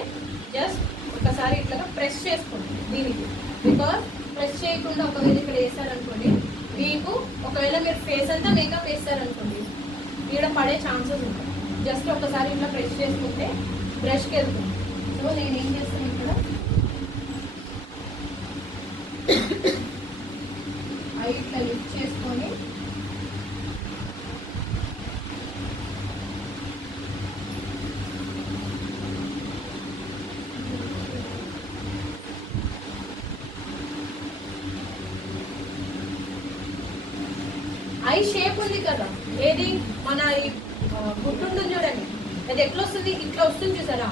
జస్ట్ ఒకసారి ఇట్లా ప్రెస్ చేసుకోండి దీనికి. బికాస్ ప్రెస్ చేయకుండా ఒకవేళ ఇక్కడ వేసారనుకోండి, మీకు ఒకవేళ మీరు ఫేస్ అంతా మేకప్ వేస్తారనుకోండి ఇక్కడ పడే ఛాన్సెస్ ఉంటాయి. జస్ట్ ఒకసారి ఇట్లా ప్రెస్ చేసుకుంటే బ్రష్కి వెళ్తుంది. సో నేను ఏం చేస్తాను, ఇక్కడ అవి ఇట్లా లిఫ్ట్ చేసుకొని ఐ షేప్ ఉంది కదా, ఏది మన గుట్టు ఉంటుంది చూడండి, అది ఎట్లా వస్తుంది, ఇట్లా వస్తుంది చూసారా,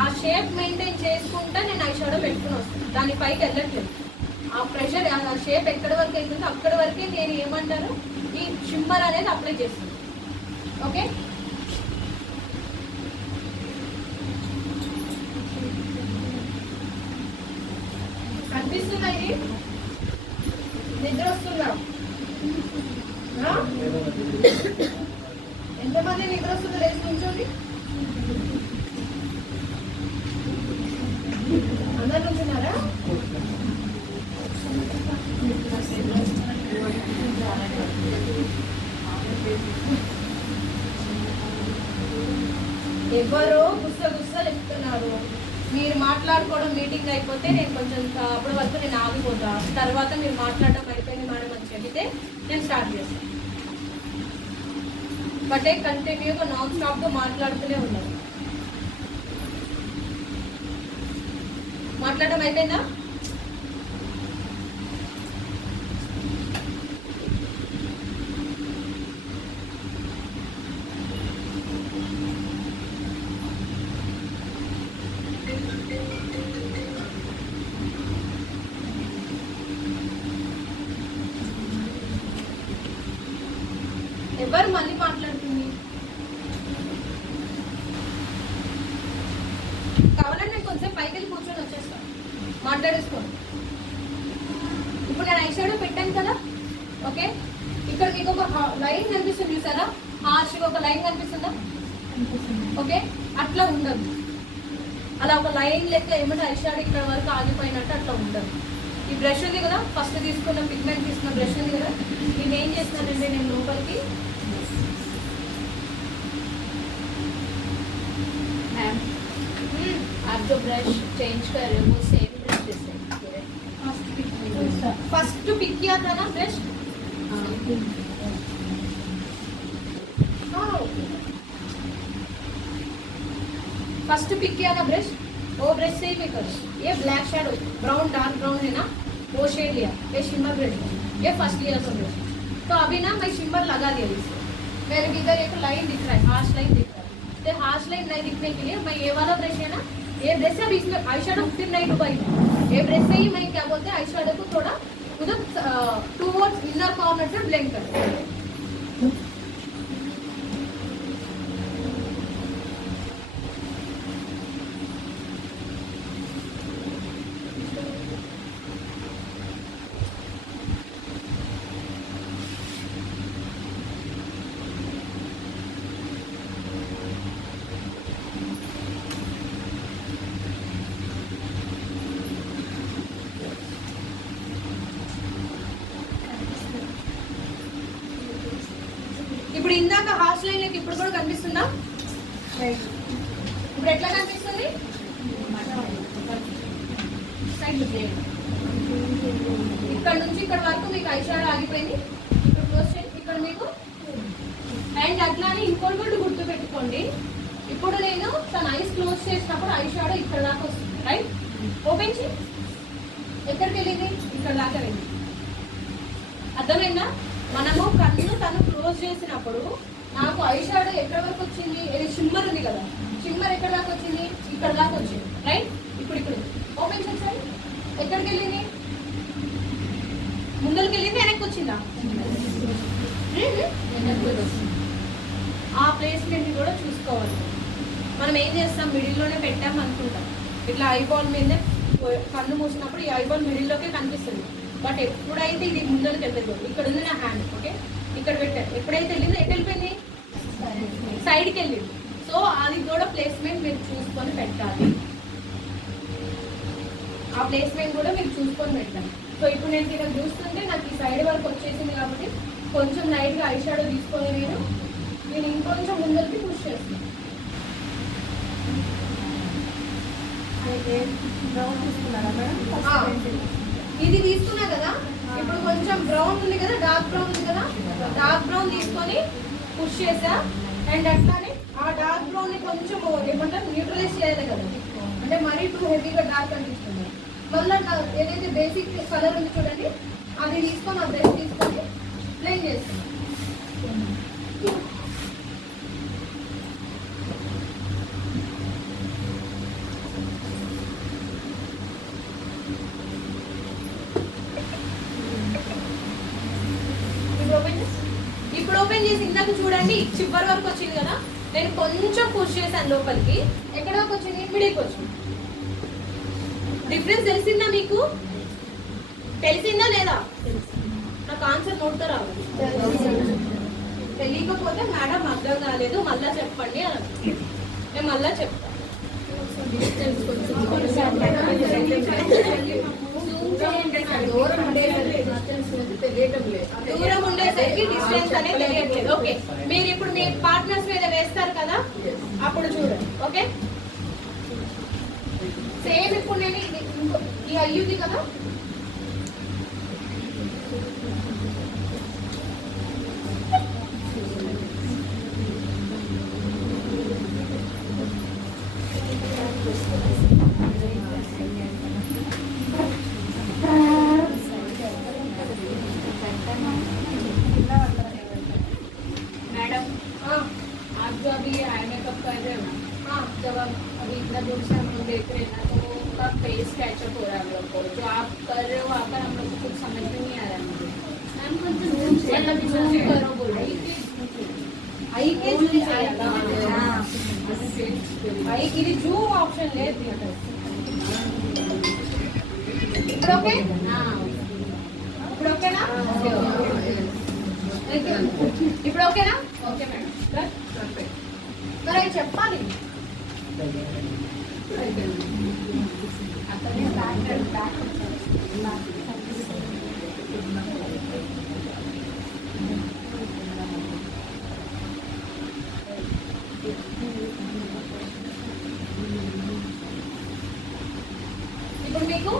ఆ షేప్ మెయింటైన్ చేసుకుంటా నేను ఐ షాడో పెట్టుకుని వస్తాను. దాని పైకి వెళ్ళట్లేదు. ఆ ప్రెషర్ ఆ షేప్ ఎక్కడి వరకు అవుతుందో అక్కడి వరకే నేను ఏమంటారు ఈ షిమ్మర్ అనేది అప్లై చేస్తాను. ఓకే, కనిపిస్తున్నాయి, నిద్ర వస్తుందా? ఎంతమంది నిద్ర వస్తుంది లేచి నుంచోండి, అందరు నుంచున్నారా? ఎవరో గుస్సలు చెప్తున్నారు. మీరు మాట్లాడుకోవడం మీటింగ్ అయిపోతే నేను కొంచెం అప్పటి వరకు నేను ఆగిపోతా, తర్వాత మీరు మాట్లాడడం అయిపోయింది మేడం అని చెబితే నేను స్టార్ట్ చేస్తాను. బట్ కంటిన్యూగా నాన్ స్టాప్గా మాట్లాడుతూనే ఉన్నారు. మాట్లాడడం అయిపోయిందా? ఎవరు మళ్ళీ మాట్లాడుతుంది? కావాలంటే నేను కొంచెం పైకి వెళ్ళి కూర్చొని వచ్చేస్తాను, మాట్లాడేసుకోండి. ఇప్పుడు నేను ఐ షాడో పెట్టాను కదా, ఓకే, ఇక్కడ మీకు ఒక లైన్ కనిపిస్తుంది చూసారా, హార్ష్గా ఒక లైన్ కనిపిస్తుందా? ఓకే, అట్లా ఉండదు. అలా ఒక లైన్ లెక్క ఏమంటే ఐ షాడో ఇక్కడ వరకు ఆగిపోయినట్టు అట్లా ఉండదు. ఈ బ్రష్ ఉంది కదా, ఫస్ట్ తీసుకున్న పిగ్మెంట్ తీసుకున్న బ్రష్ ఉంది కదా, ఇది ఏం చేస్తానంటే నేను లోపలికి आप जो ब्रश चेंज कर रहे हो वो सेम ब्रश से फर्स्ट पिक किया था ना ब्रश, फर्स्ट पिक किया ना ब्रश, वो ब्रश से ही मैं करूँ. ये black shadow brown dark brown है ना, वो शेड लिया, ये शिमर ब्रश, ये फर्स्ट लिया था ब्रश. तो अभी ना मैं शिमर लगा दिया इससे. मेरे इधर एक लाइन दिख रहा है, हार्श लाइन दिख रहा है. तो हार्श लाइन नहीं दिखने के लिए मैं ये वाला ब्रश है ना, ये ब्रश है, अभी इसमें आई शेडो फिर नहीं डुबाई. ये ब्रश से ही मैं क्या बोलते हैं आई शेडो को थोड़ा उधर टूवर्ड्स इनर कॉर्नर से ब्लेंड करते हैं. ఇప్పుడు ఇందాక హార్ష్ లైన్ లెక్క ఇప్పుడు కూడా కనిపిస్తుందా? ఇప్పుడు ఎట్లా కనిపిస్తుంది? ఇక్కడ నుంచి ఇక్కడ వరకు మీకు ఐ షాడో ఆగిపోయింది. ఇప్పుడు క్లోజ్ చేయండి, ఇక్కడ మీకు అండ్ అట్లానే ఇంకోటి కూడా గుర్తు పెట్టుకోండి. ఇప్పుడు నేను తన ఐస్ క్లోజ్ చేసినప్పుడు ఐ షాడో ఇక్కడ దాకా వస్తుంది, రైట్? ఓపెన్ చేయి, ఎక్కడికి వెళ్ళింది? ఇక్కడ దాకా వెళ్ళింది. అర్థమైందా? మనము కన్ను తను క్లోజ్ చేసినప్పుడు నాకు ఐ షాడో ఎక్కడి వరకు వచ్చింది? ఇది షిమ్మర్ ఉంది కదా, షిమ్మర్ ఎక్కడ దాకా వచ్చింది? ఇక్కడ దాకా వచ్చింది, రైట్? ఇప్పుడు ఇక్కడ ఓపెన్ చేసాయి, ఎక్కడికి వెళ్ళింది? ముందరికి వెళ్ళింది వెనక్కి వచ్చిందా? ఆ ప్లేస్మెంట్ కూడా చూసుకోవాలి. మనం ఏం చేస్తాం, మిడిల్లోనే పెట్టాం అనుకుంటాం. ఇట్లా ఐబాల్ మీదే కన్ను మూసినప్పుడు ఈ ఐబాల్ మిడిల్లోకే కనిపిస్తుంది. బట్ ఎప్పుడైతే ఇది ముందరికి వెళ్తుంది, ఇక్కడ ఉంది నా హ్యాండ్, ఓకే, ఇక్కడ పెట్టారు. ఎప్పుడైతే వెళ్ళిందో ఎటు వెళ్ళిపోయింది? సైడ్కి వెళ్ళింది. సో అది కూడా ప్లేస్మెంట్ మీరు చూసుకొని పెట్టాలి. ఆ ప్లేస్మెంట్ కూడా మీరు చూసుకొని పెట్టాలి. సో ఇప్పుడు నేను ఇక్కడ చూస్తుంటే నాకు ఈ సైడ్ వరకు వచ్చేసింది కాబట్టి కొంచెం లైట్గా ఐ షాడో తీసుకొని నేను ఇంకొంచెం ముందరికి పుష్ చేస్తాను. ఇది తీసుకున్నా కదా, ఇప్పుడు కొంచెం బ్రౌన్ ఉంది కదా, డార్క్ బ్రౌన్ ఉంది కదా, డార్క్ బ్రౌన్ తీసుకొని పుష్ చేసా. అండ్ అట్లానే ఆ డార్క్ బ్రౌన్ ని కొంచెం ఏమంటారు న్యూట్రలైజ్ చేయాలి కదా, అంటే మరీ టూ హెవీగా డార్క్ అనిపిస్తుంది. మళ్ళీ ఏదైతే బేసిక్ కలర్ ఉంది చూడండి, అది తీసుకొని ఆ బ్రష్ తీసుకొని బ్లెండ్ చేస్తాను. ఇప్పుడు ఓపెన్ చేసి ఇందాక చూడండి చివరి వరకు వచ్చింది కదా, నేను కొంచెం పుష్ చేశాను లోపలికి. ఎక్కడ వరకు వచ్చింది? మిడిల్కి వచ్చింది. డిఫరెన్స్ తెలిసిందా మీకు? తెలిసిందా లేదా? నాకు ఆన్సర్ నోట్తో రావాలి. తెలియకపోతే మేడం అర్థం కాలేదు మళ్ళా చెప్పండి అని నేను మళ్ళా చెప్తాను. దూరం ఉండేసరికి డిస్టెన్స్ అనేది తెలియట్లేదు. ఓకే, మీరు ఇప్పుడు మీ పార్ట్నర్స్ మీద వేస్తారు కదా, అప్పుడు చూడండి. ఓకే, సేమ్ ఇప్పుడు నేను ఈ అయ్యుంది కదా, जब हम अभी इतना दूर से हम लोग देख रहे हैं ना, तो उनका फेस कैचअप हो रहा है हम लोग को. जो आप कर रहे हो वहाँ पर हम लोग को कुछ समझ में नहीं आ रहा है मुझे. मैम मतलब जूम करो बोल रही थी. ఐకి ఇది జూమ్ ఆప్షన్ లేదు. ఇప్పుడు ఓకే, ఇప్పుడు ఓకేనా? ఇప్పుడు ఓకేనా? ఓకే మేడం, మరి అవి చెప్పాలి. ఇప్పుడు మీకు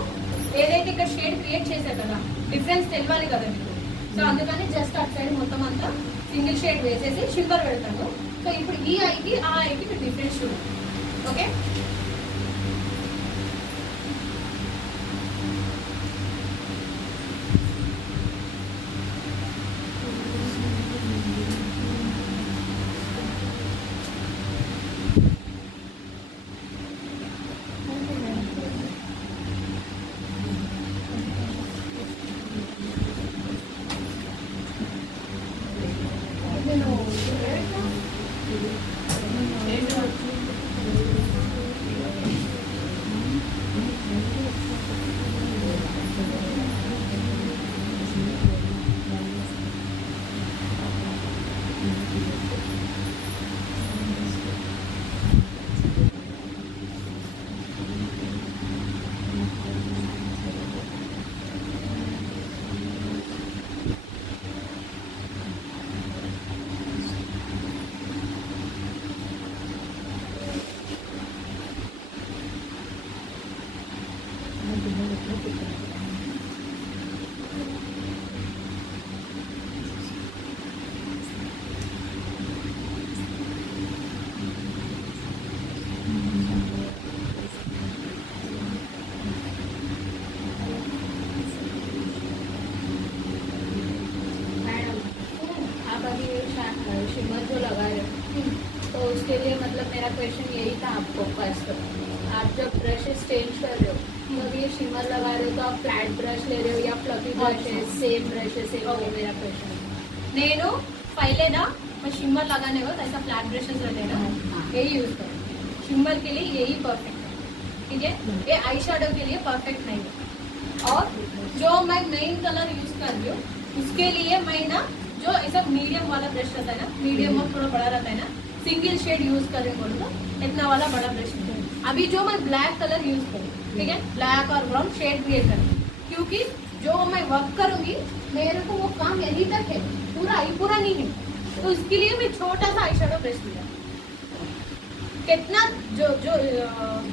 ఏదైతే ఇక్కడ షేడ్ క్రియేట్ చేశారు కదా, డిఫరెన్స్ తెలియాలి కదా మీకు. సో అందుకని జస్ట్ అటు సైడ్ మొత్తం అంతా సింగిల్ షేడ్ వేసేసి షిమ్మర్ పెడతాను. సో ఇప్పుడు ఈ ఐకి ఆ ఐకి మీరు డిఫరెన్స్ చూడండి. ఓకే, शिमर जो लगा रहे तो उसके लिए मतलब मेरा क्वेश्चन यही था आपको फर्स्ट, आप जब ब्रशेस चेंज कर रहे हो तो अभी ये शिमर लगा रहे हो तो आप फ्लैट ब्रश ले रहे हो या fluffy brushes same brushes same Okay. मेरा क्वेश्चन నేను पहले ना मैं शिमर लगाने वक्त ऐसा फ्लैट ब्रशेस रहते हैं ना, यही यूज करो। शिमर के लिए यही परफेक्ट है, ठीक है। ये आई शेडो के लिए परफेक्ट नहीं है। और जो मैं मेन कलर यूज कर रही हूँ उसके लिए मैं ना जो ऐसा मीडियम वाला ब्रश रहता है ना, मीडियम और थोड़ा बड़ा रहता है ना, सिंगल शेड यूज कर रहे बोलो तो इतना वाला बड़ा ब्रश है। अभी जो मैं ब्लैक कलर यूज करूँ, ठीक है, ब्लैक और ब्राउन शेड क्रिएट करूँ, क्योंकि जो मैं वर्क करूंगी मेरे को वो काम यहीं तक है, पूरा नहीं है, तो इसके लिए मैं छोटा सा आई शेडो ब्रश लिया। कितना जो जो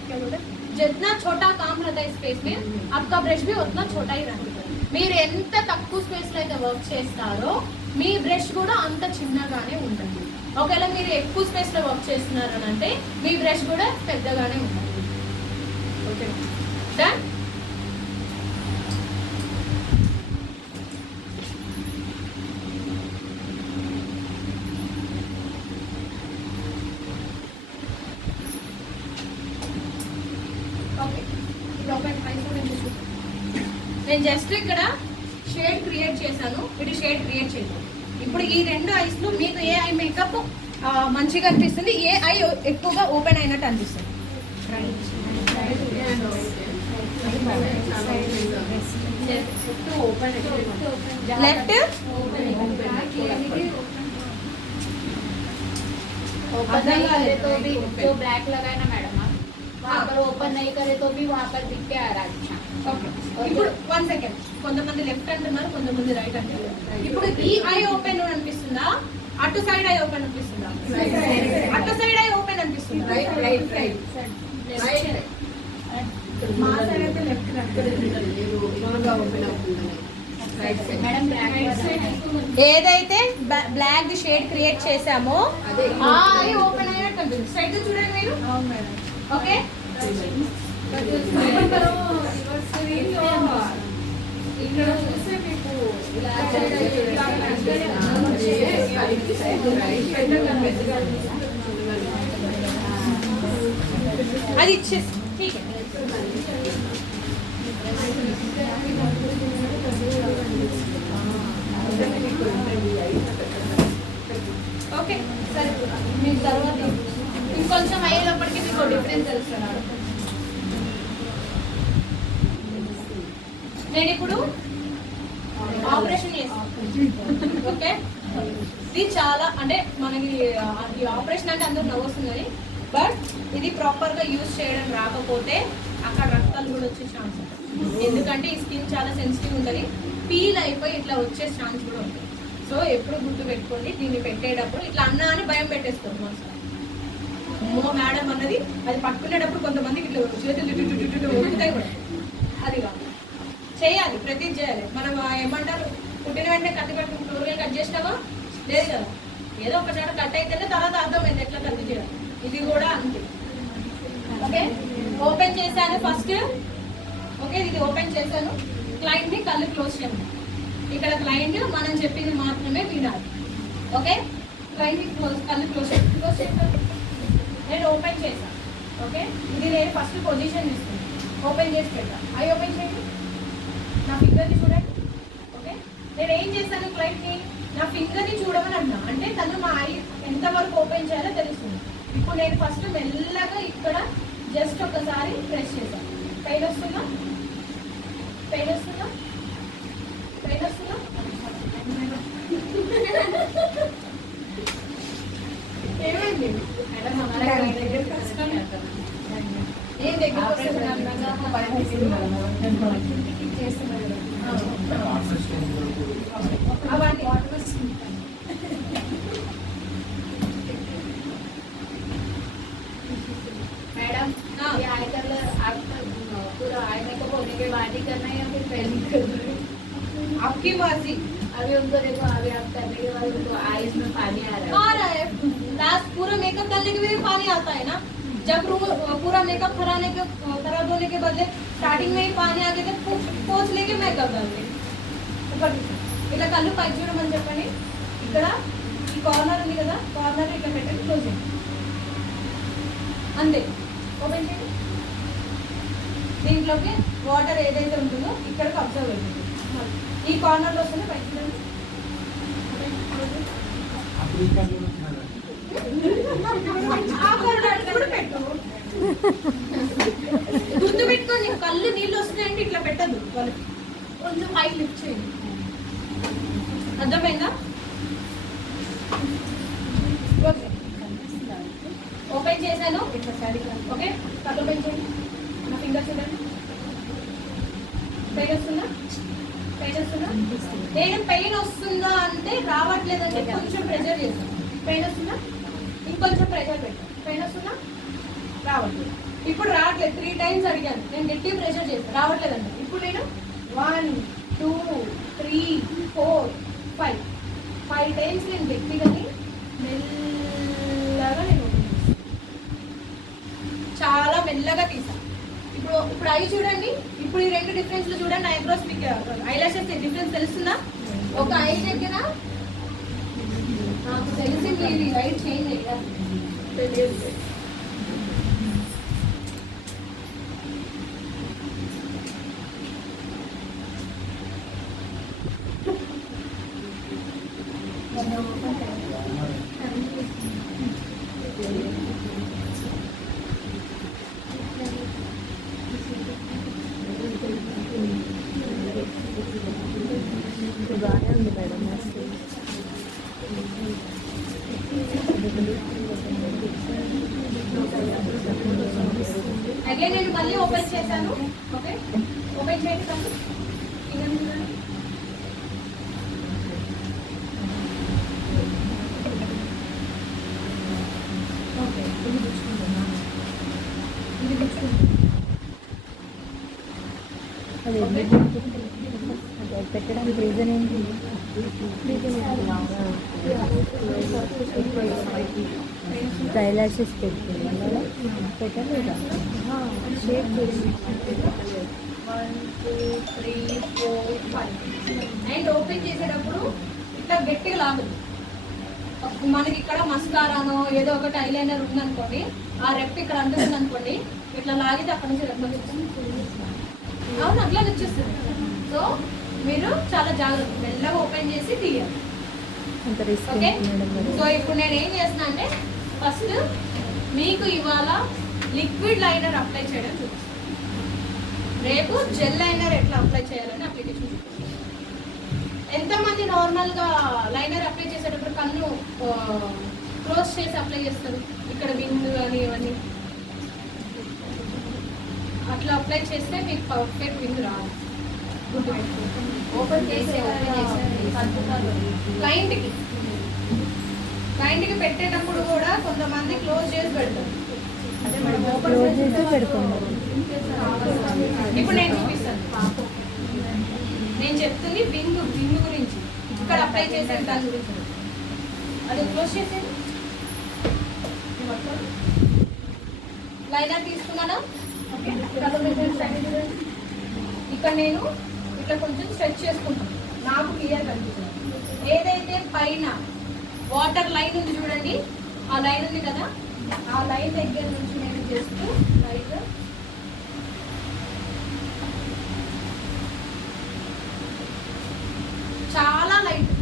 क्या बोलते जितना छोटा काम रहता है स्पेस में आपका ब्रश भी उतना छोटा ही रहता है। మీరు ఎంత తక్కువ స్పేస్ లో అయితే వర్క్ చేస్తారో మీ బ్రష్ కూడా అంత చిన్నగానే ఉంటుంది. ఒకవేళ మీరు ఎక్కువ స్పేస్ లో వర్క్ చేస్తున్నారు అని అంటే మీ బ్రష్ కూడా పెద్దగానే ఉంటుంది. Okay done. ఓకే లోపల ఐస్ నేను జస్ట్ ఇక్కడ షేడ్ క్రియేట్ చేశాను, ఇది షేడ్ క్రియేట్ చేశాను. ఇప్పుడు ఈ రెండు ఐస్ లో మీకు ఏ ఐ మేకప్ మంచిగా అనిపిస్తుంది, ఏ ఐ ఎక్కువగా ఓపెన్ అయినట్టు అనిపిస్తుంది? లెఫ్ట్ ओपन नहीं करे तो भी जो ब्लैक लगाए ना मैडम आप वहाँ पर ओपन नहीं करे तो भी वहाँ पर दिख के आ रहा है अच्छा. ఇప్పుడు 1 సెకండ్, కొంతమంది లెఫ్ట్ అంటున్నారు, కొంతమంది రైట్ అంటున్నారు. ఇప్పుడు ఈ ఐ ఓపెన్ అనిపిస్తుందా, అటు సైడ్ ఐ ఓపెన్ అనిపిస్తుందా? అటు సైడ్ ఐ ఓపెన్ అనిపిస్తుందా? మా సైడ్ అయితే లెఫ్ట్ मैडम ब्लैक ఏదైతే బ్లాక్ షేడ్ క్రియేట్ చేసామో ఆ ఐ ఓపెన్ అయినట్టు అనిపిస్తుంది. సైడ్ చూడండి మీరు. ఓకే ఇక్కడ చూస్తే మీకు ఇలా అది ఇచ్చేసి ठीक है. ఓకే సరే, మీకు తర్వాత ఇంకొంచెం అయ్యేటప్పటికి మీకు డిఫరెన్స్ తెలుస్తున్నారు. నేను ఇప్పుడు ఆపరేషన్ చేస్తాను. ఓకే ఇది చాలా అంటే మనకి ఈ ఆపరేషన్ అంటే అందరూ నవ్వుతుంది కానీ బట్ ఇది ప్రాపర్గా యూజ్ చేయడం రాకపోతే అక్కడ రక్తాలు కూడా వచ్చే ఛాన్స్ ఉంటుంది. ఎందుకంటే ఈ స్కిన్ చాలా సెన్సిటివ్ ఉంటుంది, పీల్ అయిపోయి ఇట్లా వచ్చే ఛాన్స్ కూడా ఉంటుంది. సో ఎప్పుడు గుర్తు పెట్టుకోండి, దీన్ని పెట్టేటప్పుడు ఇట్లా అన్నా అని భయం పెట్టేసుకోండి మనసులో. అమ్మో మేడం అన్నది అది పట్టుకునేటప్పుడు కొంతమందికి ఇట్లా చేతులు ఉడుకుతాయి కూడా. అది కాదు, చేయాలి, ప్రతి చేయాలి. మనం ఏమంటారు, పుట్టిన వెంటనే కత్తి పట్టుకుని కూరగాయలు కట్ చేసినామా లేదు కదా, ఏదో ఒక చోట కట్ అయితేనే తర్వాత అర్థమైంది ఎట్లా కత్తి చేయాలి. ఇది కూడా అంతే. ఓకే ఓపెన్ చేశాను ఫస్ట్. ఓకే ఇది ఓపెన్ చేశాను. క్లయింట్ని కళ్ళు క్లోజ్ చేయండి. ఇక్కడ క్లయింట్ మనం చెప్పింది మాత్రమే వినాలి. ఓకే క్లయింట్ని కళ్ళు క్లోజ్ చేస్తాను. నేను ఓపెన్ చేశాను. ఓకే ఇది నేను ఫస్ట్ పొజిషన్ తీసుకున్నాను, ఓపెన్ చేసి పెడతాను. ఐ ఓపెన్ చేయండి, నా ఫింగర్ని చూడండి. ఓకే నేను ఏం చేశాను, క్లయింట్ని నా ఫింగర్ని చూడమని అన్నా, అంటే తను మా ఐ ఎంతవరకు ఓపెన్ చేయాలో తెలుస్తుంది. ఇప్పుడు నేను ఫస్ట్ మెల్లగా ఇక్కడ జస్ట్ ఒకసారి ప్రెస్ చేశాను. పెయిన్ వస్తుందా, పెయిన్ వస్తుందా, పెయిన్ వస్తుందా? ఏమైంది ఏం దగ్గర అవన్నీ मैडम ये आई कलर आपका पूरा आई मेकअप होने के बाद ही करना है या फिर पहले ही करना है? आपकी मर्जी. अभी उनको देखो, अभी आप करने के बाद उनको आईज में पानी आ रहा है. लास्ट पूरा मेकअप डालने के बाद पानी आता है ना. जब पूरा मेकअप खराब होने के बदले स्टार्टिंग में ही पानी आ गया तो पोच लेके मेकअप डालने ఇట్లా కళ్ళు పైకి చూడమని చెప్పండి. ఇక్కడ ఈ కార్నర్ ఉంది కదా, కార్నర్ ఇట్లా పెట్టండి, క్లోజ్ చేయండి అంతే. ఓపెన్ చేయండి. దీంట్లోకి వాటర్ ఏదైతే ఉంటుందో ఇక్కడికి అబ్జర్వ్ అవుతుంది. ఈ కార్నర్లో వస్తుంది బయట పెట్టు. గుర్తు పెట్టుకోండి, కళ్ళు నీళ్ళు వస్తున్నాయంటే ఇట్లా పెట్టద్దు, కొంచెం పైకి లిఫ్ట్ చేయండి. అర్థమైందా? ఓపెన్ చేశాను. ఓకే, కళ్ళు ఓపెన్ చేయండి. నా ఫింగర్స్ చూడండి. పెయిన్ వస్తుందా? పెయిన్ వస్తుందా? నేను పెయిన్ వస్తుందా అంటే రావట్లేదంటే కొంచెం ప్రెషర్ చేస్తాను. పెయిన్ వస్తుందా? ఇంకొంచెం ప్రెషర్ పెట్టాను. పెయిన్ వస్తుందా? రావట్లేదు. ఇప్పుడు రావట్లేదు. 3 times అడిగాను, నేను గట్టి ప్రెషర్ చేస్తాను, రావట్లేదండి. ఇప్పుడు నేను 1 2 3 4 5 times నేను గట్టిగాని మెల్లగా నేను చాలా మెల్లగా తీసాను. ఇప్పుడు అవి చూడండి. ఇప్పుడు ఈ 2 డిఫరెన్స్లు చూడండి. ఐబ్రోస్ మీకు ఐలాషెస్ డిఫరెన్స్ తెలుస్తుందా? ఒక ఐ దగ్గర నాకు తెలిసింది ఇది లైట్ చేంజ్ అయ్యారు తెలియదు. బాగానే ఉంది మేడం. అగైన్ నేను మళ్ళీ ఓపెన్ చేశాను. ఓకే, ఓపెన్ చేస్తాను. ఓకే, ఇది తెచ్చుకుంటున్నా. అది పెట్టడానికి రీజన్ ఏంటి? ఐలాషెస్ పెట్టుకున్నాను. పెట్టలేదా? షేప్ చేసి 1 2 3 4 5 అండ్ ఓపెన్ చేసేటప్పుడు ఇట్లా గట్టిగా లాగదు. మనకి ఇక్కడ మస్కారానో ఏదో ఒకటి ఐలైనర్ ఉందనుకోండి, ఆ రెప్ ఇక్కడ అంటుంది అనుకోండి, ఇట్లా లాగితే అక్కడ నుంచి రెప్ వచ్చేస్తుంది. అవును, అట్లా వచ్చేస్తుంది. సో మీరు చాలా జాగ్రత్త, మెల్లగా ఓపెన్ చేసి తీయాలి. ఓకే, సో ఇప్పుడు నేను ఏం చేస్తున్నా అంటే ఫస్ట్ మీకు ఇవాళ లిక్విడ్ లైనర్ అప్లై చేయడం చూపిస్తాను. రేపు జెల్ లైనర్ ఎట్లా అప్లై చేయాలని అప్లికేషన్ చూపిస్తాను. ఎంతమంది నార్మల్గా లైనర్ అప్లై చేసేటప్పుడు కన్ను క్లోజ్ చేసి అప్లై చేస్తారు? ఇక్కడ వింగ్ అని ఇవన్నీ అట్లా అప్లై చేస్తే మీకు పర్ఫెక్ట్ వింగ్ రాదు. ఓపెన్ చేసి క్లయింట్కి పెట్టేటప్పుడు కూడా కొంతమంది క్లోజ్ చేసి పెడతారు. అదే మనం ఓపెన్ చేసి పెడుతున్నారు. ఇప్పుడు నేను చూపిస్తాను. నేను చెప్తుంది వింగ్ గురించి, ఇక్కడ అప్లై చేసే దాని గురించి. అది క్లోజ్ చేసేది. లైనర్ తీసుకున్నానా? ఇక్కడ నేను ఇట్లా కొంచెం స్ట్రెచ్ చేసుకుంటాను, నాకు క్లియర్ కనిపిస్తుంది. ఏదైతే పైన వాటర్ లైన్ ఉంది చూడండి, ఆ లైన్ ఉంది కదా, ఆ లైన్ దగ్గర నుంచి నేను జస్ట్ లైట్ చాలా లైట్,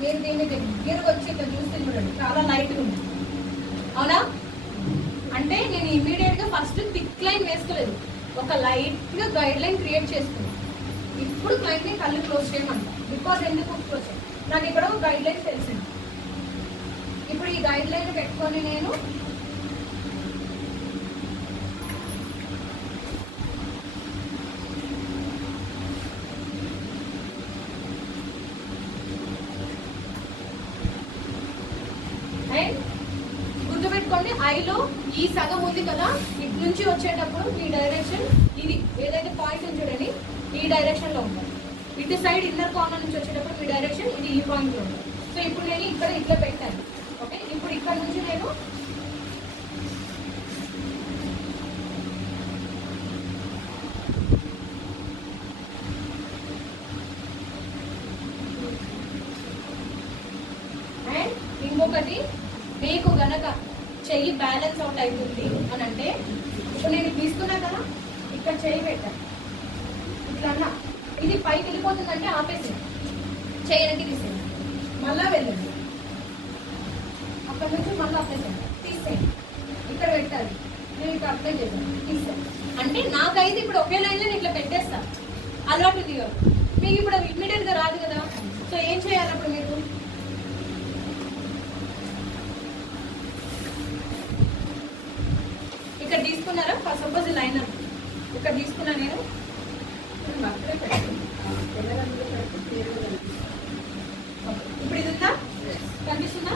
మీరు దీన్ని దగ్గరకు వచ్చి ఇక్కడ చూస్తే చూడండి చాలా లైట్గా ఉంది. అవునా? అంటే నేను ఇమీడియట్గా ఫస్ట్ థిక్ లైన్ వేసుకోలేదు, ఒక లైట్గా గైడ్ లైన్ క్రియేట్ చేసుకున్నాను. ఇప్పుడు క్లయింట్ని కళ్ళు క్లోజ్ చేయమంట. బికాజ్ ఎందుకు క్లోజ్ చేయాలి, నాకు ఇక్కడ ఒక గైడ్ లైన్ తెలిసింది. ఇప్పుడు ఈ గైడ్ లైన్ పెట్టుకొని నేను అండ్ గుర్తుపెట్టుకోండి, ఐలో ఈ సగం ఉంది కదా, ఇటు నుంచి వచ్చేటప్పుడు ఈ డైరెక్షన్ ఇది ఏదైతే పాయింట్ ఉంది చూడండి, ఈ డైరెక్షన్లో ఉంటుంది. ఇటు సైడ్ ఇన్నర్ కార్నర్ నుంచి వచ్చేటప్పుడు మీ డైరెక్షన్ ఇది ఈ పాయింట్లో ఉంటుంది. సో ఇప్పుడు నేను ఇక్కడ ఇట్లా పెట్టాను. ఓకే, ఇప్పుడు ఇక్కడ నుంచి నేను అండ్ ఇంకొకటి, మీకు గనక చెయ్యి బ్యాలెన్స్ అవుట్ అవుతుంది అని అంటే, ఇప్పుడు నేను తీసుకున్నా కదా, ఇక్కడ ఇక్కడ చేయి పెట్టాలి ఇట్లా అన్న ఇది పైకి వెళ్ళిపోతుందంటే ఆపేసి చేయడానికి తీసేయండి మళ్ళా వెళ్ళండి అక్కడ నుంచి మళ్ళీ అప్లై చేయండి తీసేయండి ఇక్కడ పెట్టాలి నేను ఇక్కడ అప్లై చేశాను తీసేయండి అంటే నాకైతే ఇప్పుడు ఒకే లైన్లో నేను ఇట్లా పెట్టేస్తాను అలవాటు ఉంది కదా మీకు ఇప్పుడు ఇమ్మీడియట్గా రాదు కదా సో ఏం చేయాలి అప్పుడు మీరు ఇక్కడ తీసుకున్నారా సపోజ్ లైన్ ఇక్కడ తీసుకున్నా నేను ఇప్పుడు ఇది ఉందా కనిపిస్తుందా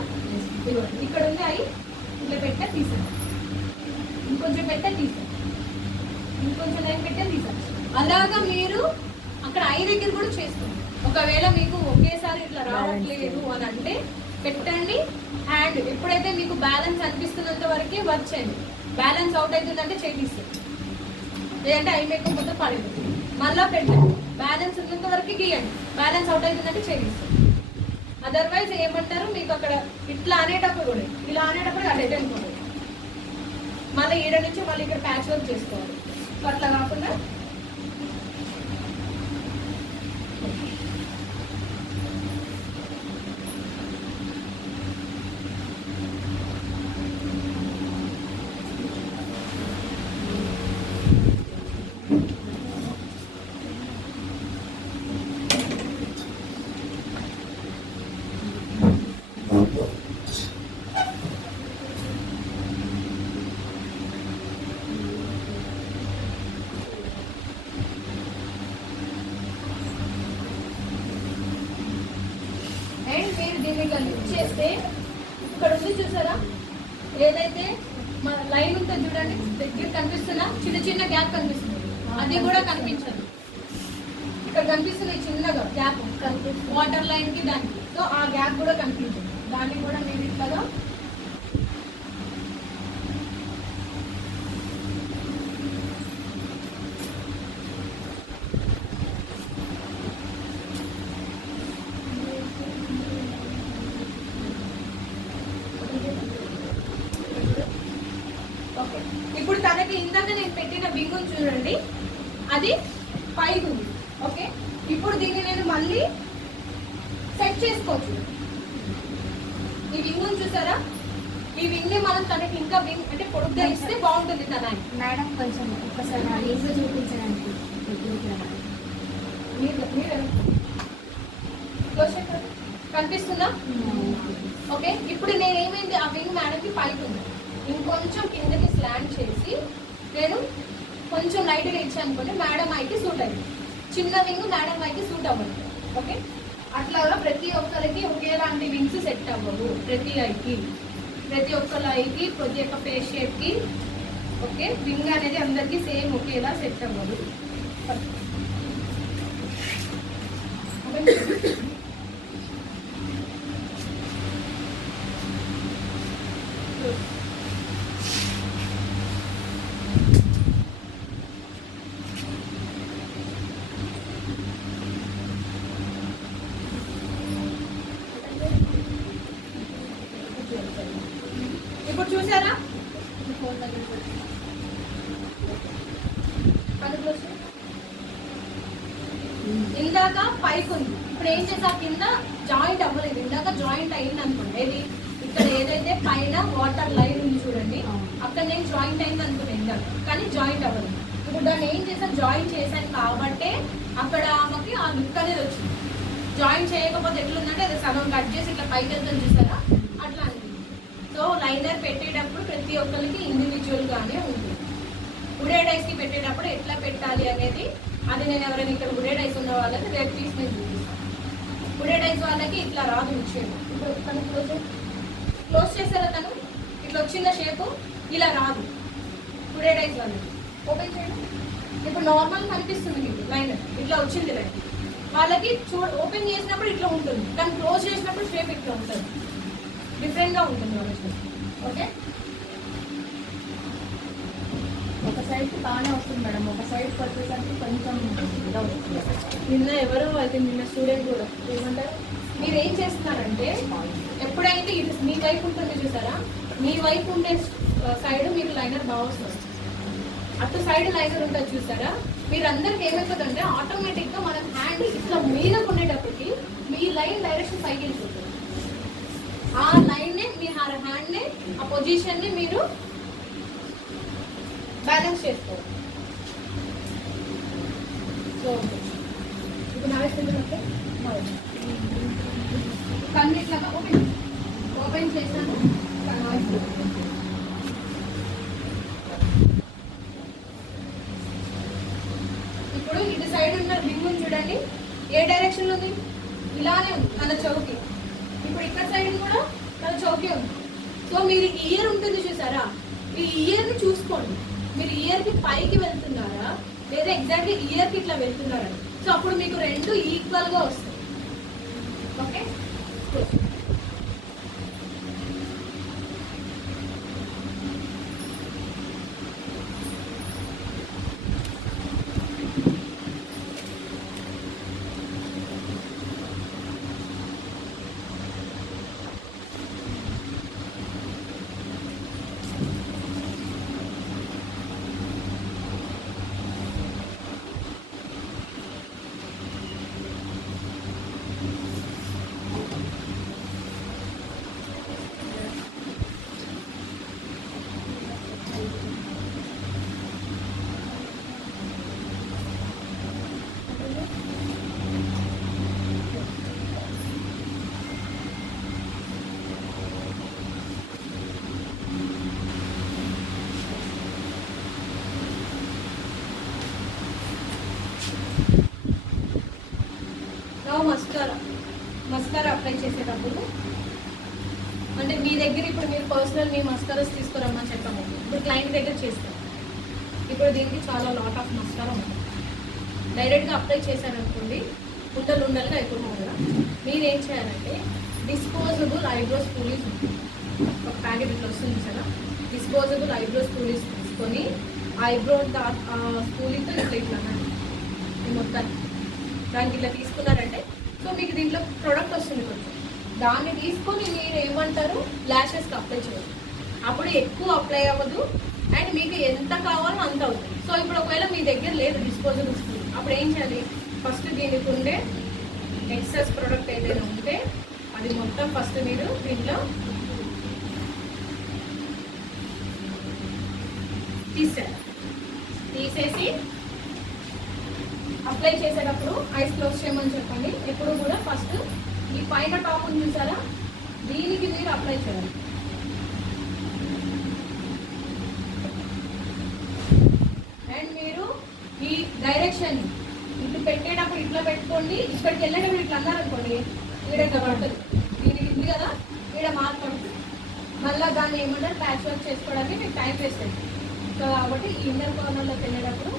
ఇక్కడ ఉంది అవి ఇట్లా పెట్టా తీసాను ఇంకొంచెం పెట్టా తీసాను ఇంకొంచెం లైన్ పెట్టా తీసాను అలాగా మీరు అక్కడ ఐ దగ్గర కూడా చేసుకోండి ఒకవేళ మీకు ఒకేసారి ఇట్లా రావట్లేదు అని అంటే పెట్టండి అండ్ ఎప్పుడైతే మీకు బ్యాలెన్స్ అనిపిస్తున్నంత వరకే వర్క్ చేయండి బ్యాలెన్స్ అవుట్ అవుతుందంటే చేపిస్తుంది లేదంటే ఐ మేకప్ మొత్తం పడిపోతుంది మళ్ళీ పెట్టండి బ్యాలెన్స్ ఉన్నంత వరకు గీయండి బ్యాలెన్స్ అవుట్ అవుతుందంటే చేపిస్తుంది అదర్వైజ్ ఏమంటారు మీకు అక్కడ ఇట్లా అనేటప్పుడు కూడా ఇలా అనేటప్పుడు అటు వెళ్ళిపోతుంది మళ్ళీ ఈడ నుంచి మళ్ళీ ఇక్కడ ప్యాచ్ వర్క్ చేసుకోవాలి సో అట్లా కాకుండా అండ్ మీరు దీన్ని లిఫ్ట్ చేస్తే ఇక్కడ ఉంది చూసారా ఏదైతే మన లైన్ ఉంటుంది చూడండి దగ్గర కనిపిస్తుందా చిన్న చిన్న గ్యాప్ కనిపిస్తుంది అది కూడా కనిపించదు ఇక్కడ కనిపిస్తుంది చిన్నగా గ్యాప్ వాటర్ లైన్ కి దానికి సో ఆ గ్యాప్ కూడా కనిపించదు దాన్ని కూడా మీరు ఇట్లాగా ఇప్పుడు తనకి ఇందాక నేను పెట్టిన బింగుని చూడండి అది పైకి ఉంది ఓకే ఇప్పుడు దీన్ని నేను మళ్ళీ సెట్ చేసుకోవచ్చు ఈ వింగుని చూసారా ఈ వింగ్ మనం తనకి ఇంకా వింగ్ అంటే పొడుగ్గా ఇస్తే బాగుంటుంది తన మేడం కొంచెం ఒక్కసారి ఈజీగా చూపించడానికి కనిపిస్తుందా ఓకే ఇప్పుడు నేను ఏమైంది ఆ వింగ్ మేడంకి పైకి ఉంది ఇంకొంచెం కిందకి స్లాండ్ చేసి నేను కొంచెం లైట్గా ఇచ్చాను అనుకోండి మేడం ఐకి సూట్ అయింది చిన్న వింగ్ మేడం ఐకి సూట్ అవ్వదు ఓకే అట్లాగా ప్రతి ఒక్కరికి ఒకేలాంటి వింగ్స్ సెట్ అవ్వవు ప్రతి ఒక్కరి ఐకి ప్రతి ఒక్క ఫేస్ షేప్కి ఓకే వింగ్ అనేది అందరికీ సేమ్ ఒకేలా సెట్ అవ్వదు ఇప్పుడు చూసారా ఇందాక పైకి ఉంది ఇప్పుడు ఏం చేసా కింద జాయింట్ అవ్వలేదు ఇందాక జాయింట్ అయింది అనుకోండి ఏది ఇక్కడ ఏదైతే పైన వాటర్ లైన్ ఉంది చూడండి అక్కడ నేను జాయింట్ అయింది అనుకున్నాను ఇందాక కానీ జాయింట్ అవ్వలేదు ఇప్పుడు దాన్ని ఏం చేసాను జాయింట్ చేశాను కాబట్టే అక్కడ ఆమెకి ఆ లుక్ అనేది వచ్చింది జాయింట్ చేయకపోతే ఎట్లుందంటే అది సగం కట్ చేసి ఇట్లా పైకి వెళ్తాను చూసారా అట్లా అనిపించింది సో లైనర్ పెట్టేటప్పుడు ప్రతి ఒక్కరికి ఇండివిజువల్గానే ఉంటుంది ఉడేడ్ ఐస్కి పెట్టేటప్పుడు ఎట్లా పెట్టాలి అనేది అది నేను ఎవరైనా ఇక్కడ ఉడేడ్ ఐస్ ఉన్న వాళ్ళకి రేపు తీసి నేను చూపిస్తాను ఉడేడ్ ఐస్ వాళ్ళకి ఇట్లా రాదు షేప్ ఇప్పుడు తను క్లోజ్ చేసారా తను ఇట్లా వచ్చిన షేపు ఇలా రాదు ఉడేడ్ ఐస్ వాళ్ళకి ఓపెన్ చేయండి ఇప్పుడు నార్మల్ కనిపిస్తుంది మీకు లైనర్ ఇట్లా వచ్చింది లైన్ వాళ్ళకి ఓపెన్ చేసినప్పుడు ఇట్లా ఉంటుంది కానీ క్లోజ్ చేసినప్పుడు షేప్ ఇట్లా ఉంటుంది డిఫరెంట్గా ఉంటుంది వాళ్ళకి ఓకే ఒక సైడ్కి బాగానే వస్తుంది మేడం ఒక సైడ్కి వచ్చేసరికి కొంచెం ఇదా వస్తుంది నిన్న ఎవరో అయితే నిన్న స్టూడెంట్ కూడా ఏమంటారు మీరు ఏం చేస్తున్నారంటే ఎప్పుడైతే ఇది మీ వైపు ఉంటుంది చూసారా మీ వైపు ఉండే సైడ్ మీకు లైనర్ బాగా వస్తుంది అటు సైడ్ లైనర్ ఉంటుంది చూసారా, మీరందరికి ఏమైపోతుందంటే ఆటోమేటిక్గా మనం హ్యాండ్ ఇట్లా మీద కొనేటప్పటికి మీ లైన్ డైరెక్షన్ పైకి వెళ్ళిపోతుంది. ఆ లైన్నే మీ హ్యాండ్ని ఆ పొజిషన్ని మీరు బ్యాలెన్స్ చేసుకోవాలి. సో ఇప్పుడు నా వేసుకుంటున్నట్టే కన్ను ఇట్లాగా ఓపెన్ చేశాను. ఇప్పుడు ఇటు సైడ్ ఉన్న రింగ్ చూడండి, ఏ డైరెక్షన్ ఉంది, ఇలానే ఉంది తన చౌకి. ఇప్పుడు ఇక్కడ సైడ్ కూడా తన చౌకే ఉంది. సో మీరు ఇయర్ ఉంటుంది చూసారా, ఈ ఇయర్ని చూసుకోండి, మీరు ఇయర్కి పైకి వెళ్తున్నారా లేదా ఎగ్జాక్ట్లీ ఇయర్కి ఇట్లా వెళ్తున్నారా. సో అప్పుడు మీకు రెండు ఈక్వల్గా వస్తాయి. ఓకే, మస్కారా అప్లై చేసేటప్పుడు అంటే మీ దగ్గర ఇప్పుడు మీరు పర్సనల్ మీ మస్కారాస్ తీసుకురమ్మని చెప్పాము, ఇప్పుడు క్లయింట్ దగ్గర చేస్తాం. ఇప్పుడు దీనికి చాలా లాట్ ఆఫ్ మస్కారా ఉంటుంది. డైరెక్ట్గా అప్లై చేశారనుకోండి ఉండలు ఉండలుగా అయిపోతుంది కదా. మీరు ఏం చేయాలంటే డిస్పోజబుల్ ఐబ్రోస్ పూలీస్ ఉంటుంది, ఒక ప్యాకెట్ ఇట్లా వస్తుంది కదా, డిస్పోజబుల్ ఐబ్రోస్ పూలీస్ తీసుకొని ఐబ్రో పూలీతో ఇట్లా ఇట్లా మొత్తాన్ని దానికి ఇట్లా తీసుకున్నారంటే సో మీకు దీంట్లో ప్రోడక్ట్ వస్తుంది కొంచెం, దాన్ని తీసుకొని మీరు ఏమంటారు ల్యాషెస్కి అప్లై చేయాలి. అప్పుడు ఎక్కువ అప్లై అవ్వదు అండ్ మీకు ఎంత కావాలో అంత అవుతుంది. సో ఇప్పుడు ఒకవేళ మీ దగ్గర లేదు డిస్పోజబుల్ స్పూన్, అప్పుడు ఏం చేయాలి, ఫస్ట్ దీనికి ఉండే ఎక్సెస్ ప్రోడక్ట్ ఏదైనా ఉంటే అది మొత్తం ఫస్ట్ మీరు దీంట్లో తీసేసి అప్లై చేసేటప్పుడు ఐస్ క్లోజ్ చేయమని చెప్పండి. ఎప్పుడు కూడా ఫస్ట్ ఈ పైన టాప్ ఉంది చూసారా, దీనికి మీరు అప్లై చేయాలి. అండ్ మీరు ఈ డైరెక్షన్ ఇటు పెట్టేటప్పుడు ఇట్లా పెట్టుకోండి, ఇక్కడికి వెళ్ళేటప్పుడు ఇట్లా అన్నారనుకోండి ఈడ ఇట్లా పడుతుంది, దీనికి ఉంది కదా ఈడ మార్క్ పడుతుంది. మళ్ళీ దాన్ని ఏమంటారు ప్యాచ్ వర్క్ చేసుకోవడానికి మీకు టైం వేస్ట్ అవుతుంది. సో కాబట్టి ఈ ఇన్నర్ కార్నర్లోకి వెళ్ళేటప్పుడు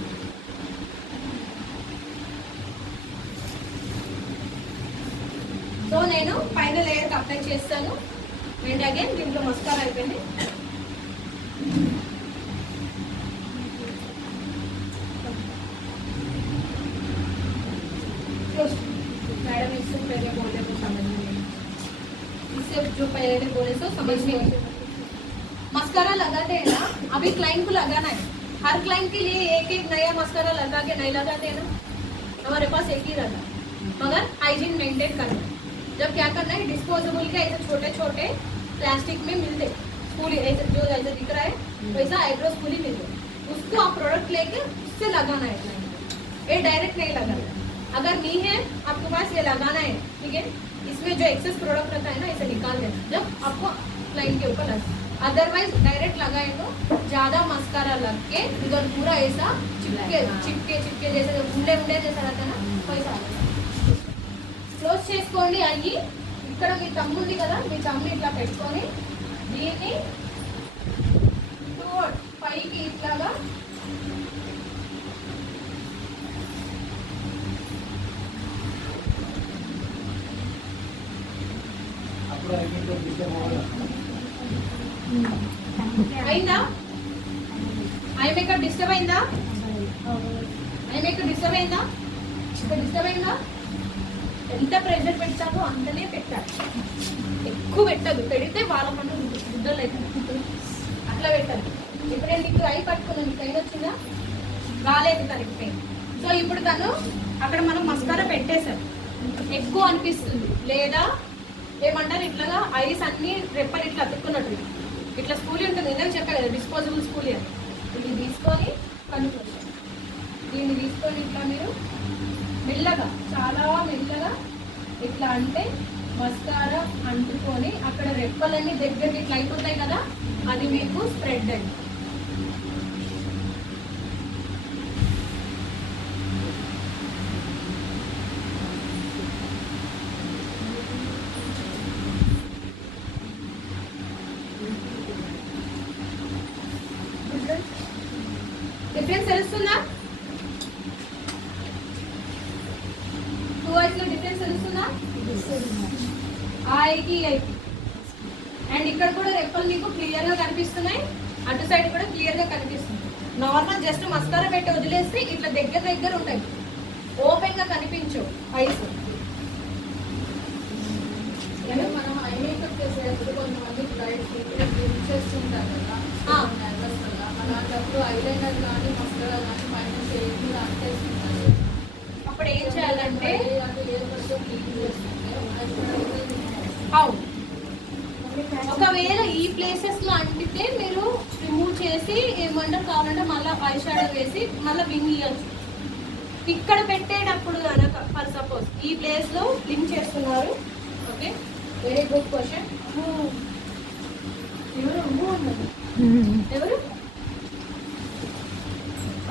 సో నేను పైన లేయర్కి అప్లై చేస్తాను. అండ్ అగైన్ దీంట్లో మస్కారా అయిపోయింది. मैडम इससे पहले बोले तो समझ नहीं, इससे जो पहले बोले तो समझ नहीं। मस्कारा लगाते हैं ना, अभी क्लाइंट को लगाना है, हर क्लाइंट के लिए एक एक नया मस्कारा लगा के नहीं लगाते हैं ना, हमारे पास एक ही रहता, मगर हाइजीन मेंटेन करना है। जब क्या करना है डिस्पोजेबल के ऐसे छोटे छोटे प्लास्टिक में मिलते स्पूली, ऐसे जो ऐसे दिख रहा है वैसा आईब्रो स्पूली मिलते, उसको आप प्रोडक्ट लेके उससे लगाना है क्लाइंट को, ये डायरेक्ट नहीं लगाना है। अगर नहीं है आपके पास ये लगाना है, ठीक है, इसमें जो एक्सेस प्रोडक्ट रहता है ना इसे निकाल देना जब आपको क्लाइंट के ऊपर लगा। अदरवाइज डायरेक्ट लगाए तो ज़्यादा मस्कारा लग के इधर पूरा ऐसा चिपके चिपके चिपके जैसे उंडे उंडे जैसा रहता है ना वैसा క్లోజ్ చేసుకోండి. అయ్యి ఇక్కడ మీ తమ్ము ఉంది కదా, మీ తమ్ముని ఇట్లా పెట్టుకొని దీన్ని పైకి ఇట్లాగా అయిందా? ఐ మేకప్ డిస్టర్బ్ అయిందా? ఐ మేకప్ డిస్టర్బ్ అయిందా? డిస్టర్బ్ అయిందా? ఎంత ప్రెషర్ పెట్టాలో అంతనే పెట్టాలి, ఎక్కువ పెట్టదు, పెడితే వాళ్ళ పంట గుడ్డలు అయితే అట్లా పెట్టాలి. ఇప్పుడు నేను నీకు ఐ పట్టుకున్నాను, పెయిన్ వచ్చిందా? రాలేదు తనకి పెయిన్. సో ఇప్పుడు తను అక్కడ మనం మస్కారా పెట్టేశాం, ఎక్కువ అనిపిస్తుంది లేదా ఏమంటారు ఇట్లాగా ఐస్ అన్ని రెప్పలు ఇట్లా అతుక్కున్నట్టు ఇట్లా స్కూల్ ఉంటుంది, నేను చెప్పాను కదా డిస్పోజబుల్ స్కూల్ అని. ఇది తీసుకొని కనుక్కోండి, దీన్ని తీసుకొని ఇట్లా మీరు మెల్లగా చాలా మెల్లగా ఇట్లా అంటే మస్కారా అంటుకొని అక్కడ రెప్పలన్నీ దగ్గరికి ఇట్లా అయిపోతాయి కదా, అది మీకు స్ప్రెడ్ అండి. డిఫరెన్స్ తెలుస్తుందా? 2 ఐస్ లో డిఫరెన్స్ తెలుస్తుందా? ఐకి ఐకి. అండ్ ఇక్కడ కూడా రెప్పలు మీకు క్లియర్ గా కనిపిస్తున్నాయి, అటు సైడ్ కూడా క్లియర్ గా కనిపిస్తుంది. నార్మల్ జస్ట్ మస్కారా పెట్టి వదిలేస్తే ఇట్లా దగ్గర దగ్గర ఉంటాయి, ఓపెన్ గా కనిపించవు ఐస్. మనం ఐ మేకప్ చేసేటప్పుడు కొంతమంది బ్రైట్ చేస్తుంటారు కదా, అలాంటప్పుడు ఐలైనర్ కానీ మస్కరా కానీ పైన చేసి అంటేస్తుంటారు. అప్పుడు ఏం చేయాలంటే అవును, ఒకవేళ ఈ ప్లేసెస్ లో అంటితే మీరు రిమూవ్ చేసి ఏమంటారు కావాలంటే మళ్ళీ ఐ షాడో వేసి మళ్ళీ వింగ్ ఇవ్వచ్చు. ఇక్కడ పెట్టేటప్పుడు కనుక ఫర్ సపోజ్ ఈ ప్లేస్ లో బ్లింక్ చేస్తున్నారు, ఓకే వెరీ గుడ్ క్వశ్చన్. ఎవరు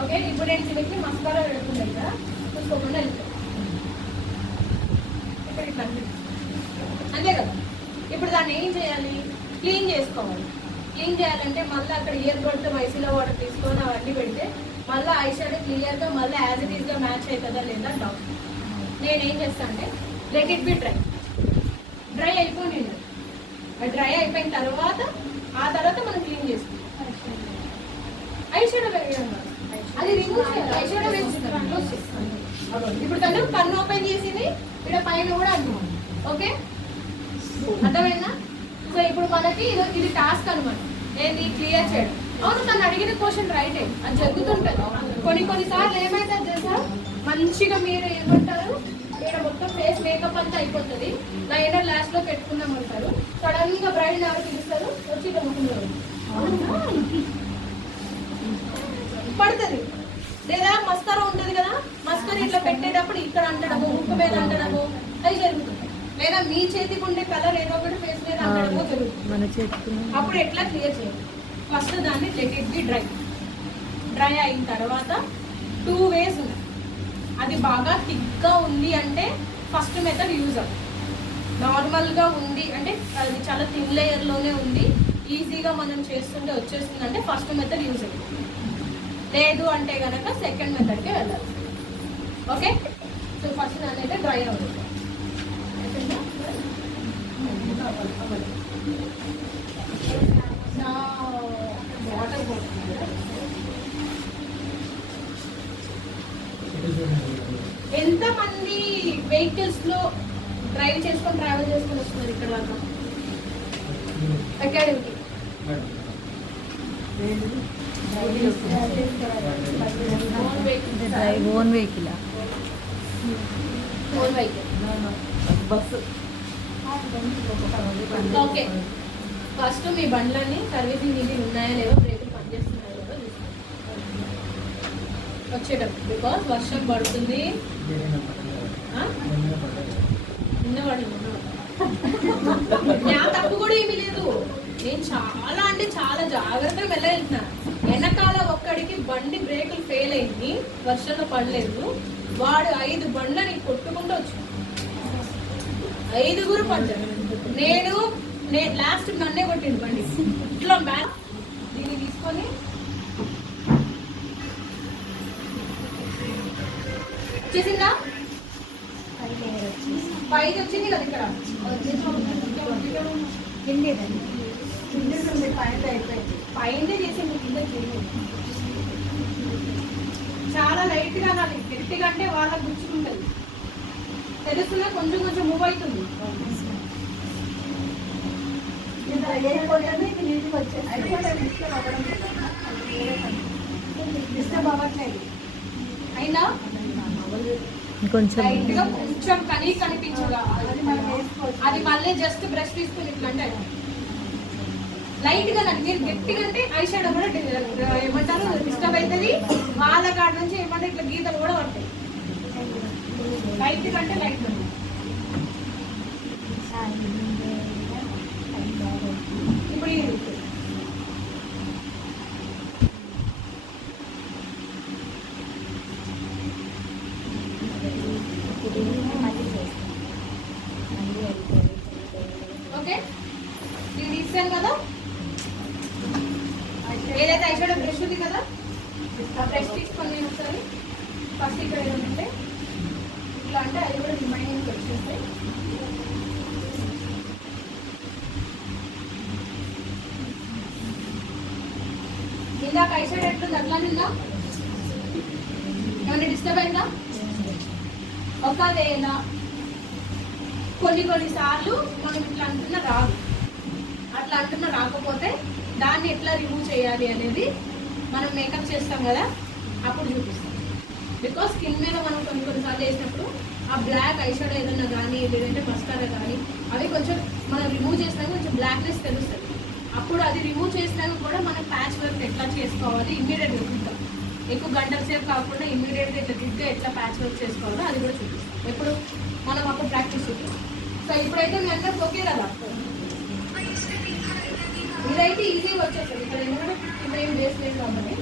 ఓకే ఇప్పుడు నేను చివరికి మస్కారా పెడుతున్నాను కదా, చూసుకోకుండా వెళ్తాను ఇక్కడ ఇట్లా అంతే కదా. ఇప్పుడు దాన్ని ఏం చేయాలి? క్లీన్ చేసుకోవాలి. క్లీన్ చేయాలంటే మళ్ళీ అక్కడ ఇయర్ బడ్స్ మైసిలో వాటర్ తీసుకొని అవన్నీ పెడితే మళ్ళీ ఐ షాడో క్లియర్గా మళ్ళీ యాజ్ ఇట్ ఈస్గా మ్యాచ్ అవుతుందా లేదా డౌట్. నేనేం చేస్తాను అంటే లెట్ ఇట్ బి డ్రై అయిపోయింది. డ్రై అయిపోయిన తర్వాత మనం క్లీన్ చేసుకుంటాం. ఐ షాడో వేయడం అది రిమూవ్ చేయాలి. ఐ షాడో వేసి ఇప్పుడు కన్ను ఓపెన్ చేసింది, ఇక్కడ పైన కూడా అనుకోండి. ఓకే అర్థమైందా? సో ఇప్పుడు మనకి ఇది టాస్క్ అనమాట, ఏంటి క్లియర్ చేయడం. అవును తను అడిగిన క్వశ్చన్ రైటే, అది జరుగుతుంటుంది. కొన్నిసార్లు ఏమైతే తెలుసా, మంచిగా మీరు ఏమంటారు ఇక్కడ మొత్తం ఫేస్ మేకప్ అంతా అయిపోతుంది, లైనర్ లాస్ట్ లో పెట్టుకున్నామంటారు. సడన్ గా బ్రైడ్ ఎవరు పిలుస్తారు, వచ్చి కనుక్కున్నారు పడుతుంది. లేదా మస్కారా ఉంటుంది కదా, మస్కారా ఇట్లా పెట్టేటప్పుడు ఇక్కడ అంటడము, ముక్కు మీద అంటడము అది జరుగుతుంది. లేదా మీ చేతికి ఉండే కలర్ ఏదో ఒకటి ఫేస్ మీద అంటడము జరుగుతుంది. అప్పుడు ఎట్లా క్లియర్ చేయాలి? ఫస్ట్ దాన్ని లెట్ ఇట్ బి డ్రై అయిన తర్వాత 2 ways ఉన్నాయి. అది బాగా థిక్గా ఉంది అంటే ఫస్ట్ మెథడ్ యూజ్ అవ్వదు. నార్మల్గా ఉంది అంటే అది చాలా థిన్ లేయర్లోనే ఉంది, ఈజీగా మనం చేస్తుంటే వచ్చేస్తుంది అంటే ఫస్ట్ మెథడ్ యూజ్ అవ్వదు. లేదు అంటే కనుక సెకండ్ మెథడ్కి వెళ్ళాలి. ఓకే సో ఫస్ట్ దాన్ని అయితే డ్రై అవుతుంది. వాటర్ ఎంతమంది వెహికల్స్ లో డ్రైవ్ చేసుకొని ట్రావెల్ చేసుకొని వస్తున్నారు ఇక్కడ దాకా అకాడమీకి? Own vehicle bus. Okay first మీ బండ్లన్నీ సర్వీసింగ్ ఇది ఉన్నాయా లేవో, బ్రేకులు పనిచేస్తున్నాయో లేవో వచ్చేటప్పుడు. బికాస్ వర్షం పడుతుంది, నిన్న పడింది. నా తప్పు కూడా ఏమీ లేదు, నేను చాలా అంటే చాలా జాగ్రత్తగా వెళ్ళగలుగుతున్నా. వెనకాల ఒక్కడికి బండి బ్రేకులు ఫెయిల్ అయింది, వర్షంలో పడలేదు, వాడు 5 బండ్లని కొట్టుకుంటూ వచ్చి 5గురు పడ్డారు. నేను లాస్ట్ నన్నే కొట్టిండు బండి ఇట్లా బ్యాగ్. దీన్ని తీసుకొని వచ్చేసిందా? 5 వచ్చింది కదా ఇక్కడ పైన చేసింది, కిందకి చాలా లైట్ గా నాది, గట్టిగా అంటే వాళ్ళకి గుచ్చుకుంటుంది. తెలుస్తున్నా కొంచెం కొంచెం మూవ్ అవుతుంది. డిస్టర్బ్ అవ్వట్లేదు అయినా కొంచెం లైట్ గా కొంచెం కనిపించగా అది మళ్ళీ జస్ట్ బ్రష్ తీసుకుని ఇట్లా అంటే లైట్ గా నాకు మీరు గట్టిగా అంటే ఐ షాడో కూడా ఏమంటారు డిస్టర్బ్ అవుతుంది వాళ్ళ కాడ నుంచి ఏమంటే ఇట్లా గీతలు కూడా పడతాయి లైట్ కంటే లైట్ ఇప్పుడు ఇది ఓకే ఇది ఇస్తాను కదా ఏదైతే ఐషాడో బ్రష్ ఉంది కదా ఆ బ్రష్ తీసుకొని ఒకసారి ఫస్ట్ ఇక్కడ ఏదంటే ఇట్లా అంటే అది కూడా రిమైనింగ్ వచ్చేస్తాయి ఇందాక ఐషాడో ఎట్లుంది అట్లా నిందా ఏమైనా డిస్టర్బ్ అయిందా ఒకవేళ కొన్ని సార్లు మనం ఇట్లా అంటున్నా రాదు అట్లా అంటున్నా రాకపోతే దాన్ని ఎట్లా రిమూవ్ చేయాలి అనేది మనం మేకప్ చేస్తాం కదా అప్పుడు చూపిస్తాం బికాస్ స్కిన్ మీద మనం కొన్నిసార్లు వేసినప్పుడు ఆ బ్లాక్ ఐషాడో ఏదన్నా కానీ లేదంటే మస్కారా కానీ అవి కొంచెం మనం రిమూవ్ చేసినాక కొంచెం బ్లాక్నెస్ తెలుస్తుంది అప్పుడు అది రిమూవ్ చేసినాక కూడా మనం ప్యాచ్ వర్క్ ఎట్లా చేసుకోవాలి ఇమ్మీడియట్గా చూద్దాం ఎక్కువ గంటల సేపు కాకుండా ఇమ్మీడియట్గా ఇట్లా దిగ్గా ఎట్లా ప్యాచ్ వర్క్ చేసుకోవాలో అది కూడా చూపిస్తాం ఎప్పుడు మనం అప్పుడు ప్రాక్టీస్ చూద్దాం సో ఇప్పుడైతే మీ అందరికి ఓకే కదా ఇదైతే ఈజీగా వచ్చేస్తుంది ఇక్కడ ఎందుకంటే కింద ఏం బేస్ లేదు కాబట్టి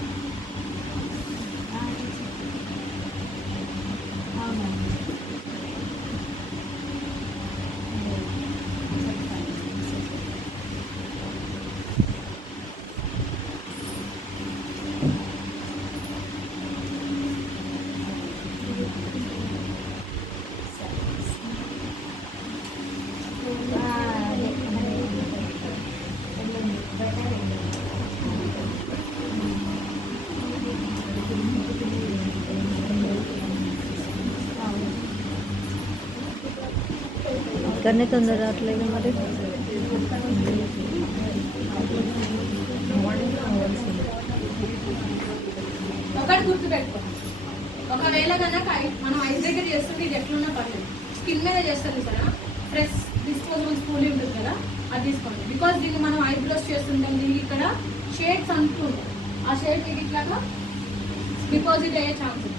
ఇక్కడనే తొందర రావట్లేదు మరి ఒకటి గుర్తుపెట్టుకో ఒకవేళ కనుక మనం ఐస్ దగ్గర చేస్తుంటే ఇది ఎట్లున్నా పర్లేదు స్కిన్ మీద చేస్తుంది కదా ఫ్రెష్ డిస్పోజబుల్ స్పూల్ ఉంటుంది కదా అది తీసుకోండి బికాస్ దీన్ని మనం ఐబ్రోస్ చేస్తుంటాం దీనికి ఇక్కడ షేడ్స్ అంటుంటాం ఆ షేడ్ మీకు ఇట్లాగా డిపాజిట్ అయ్యే ఛాన్స్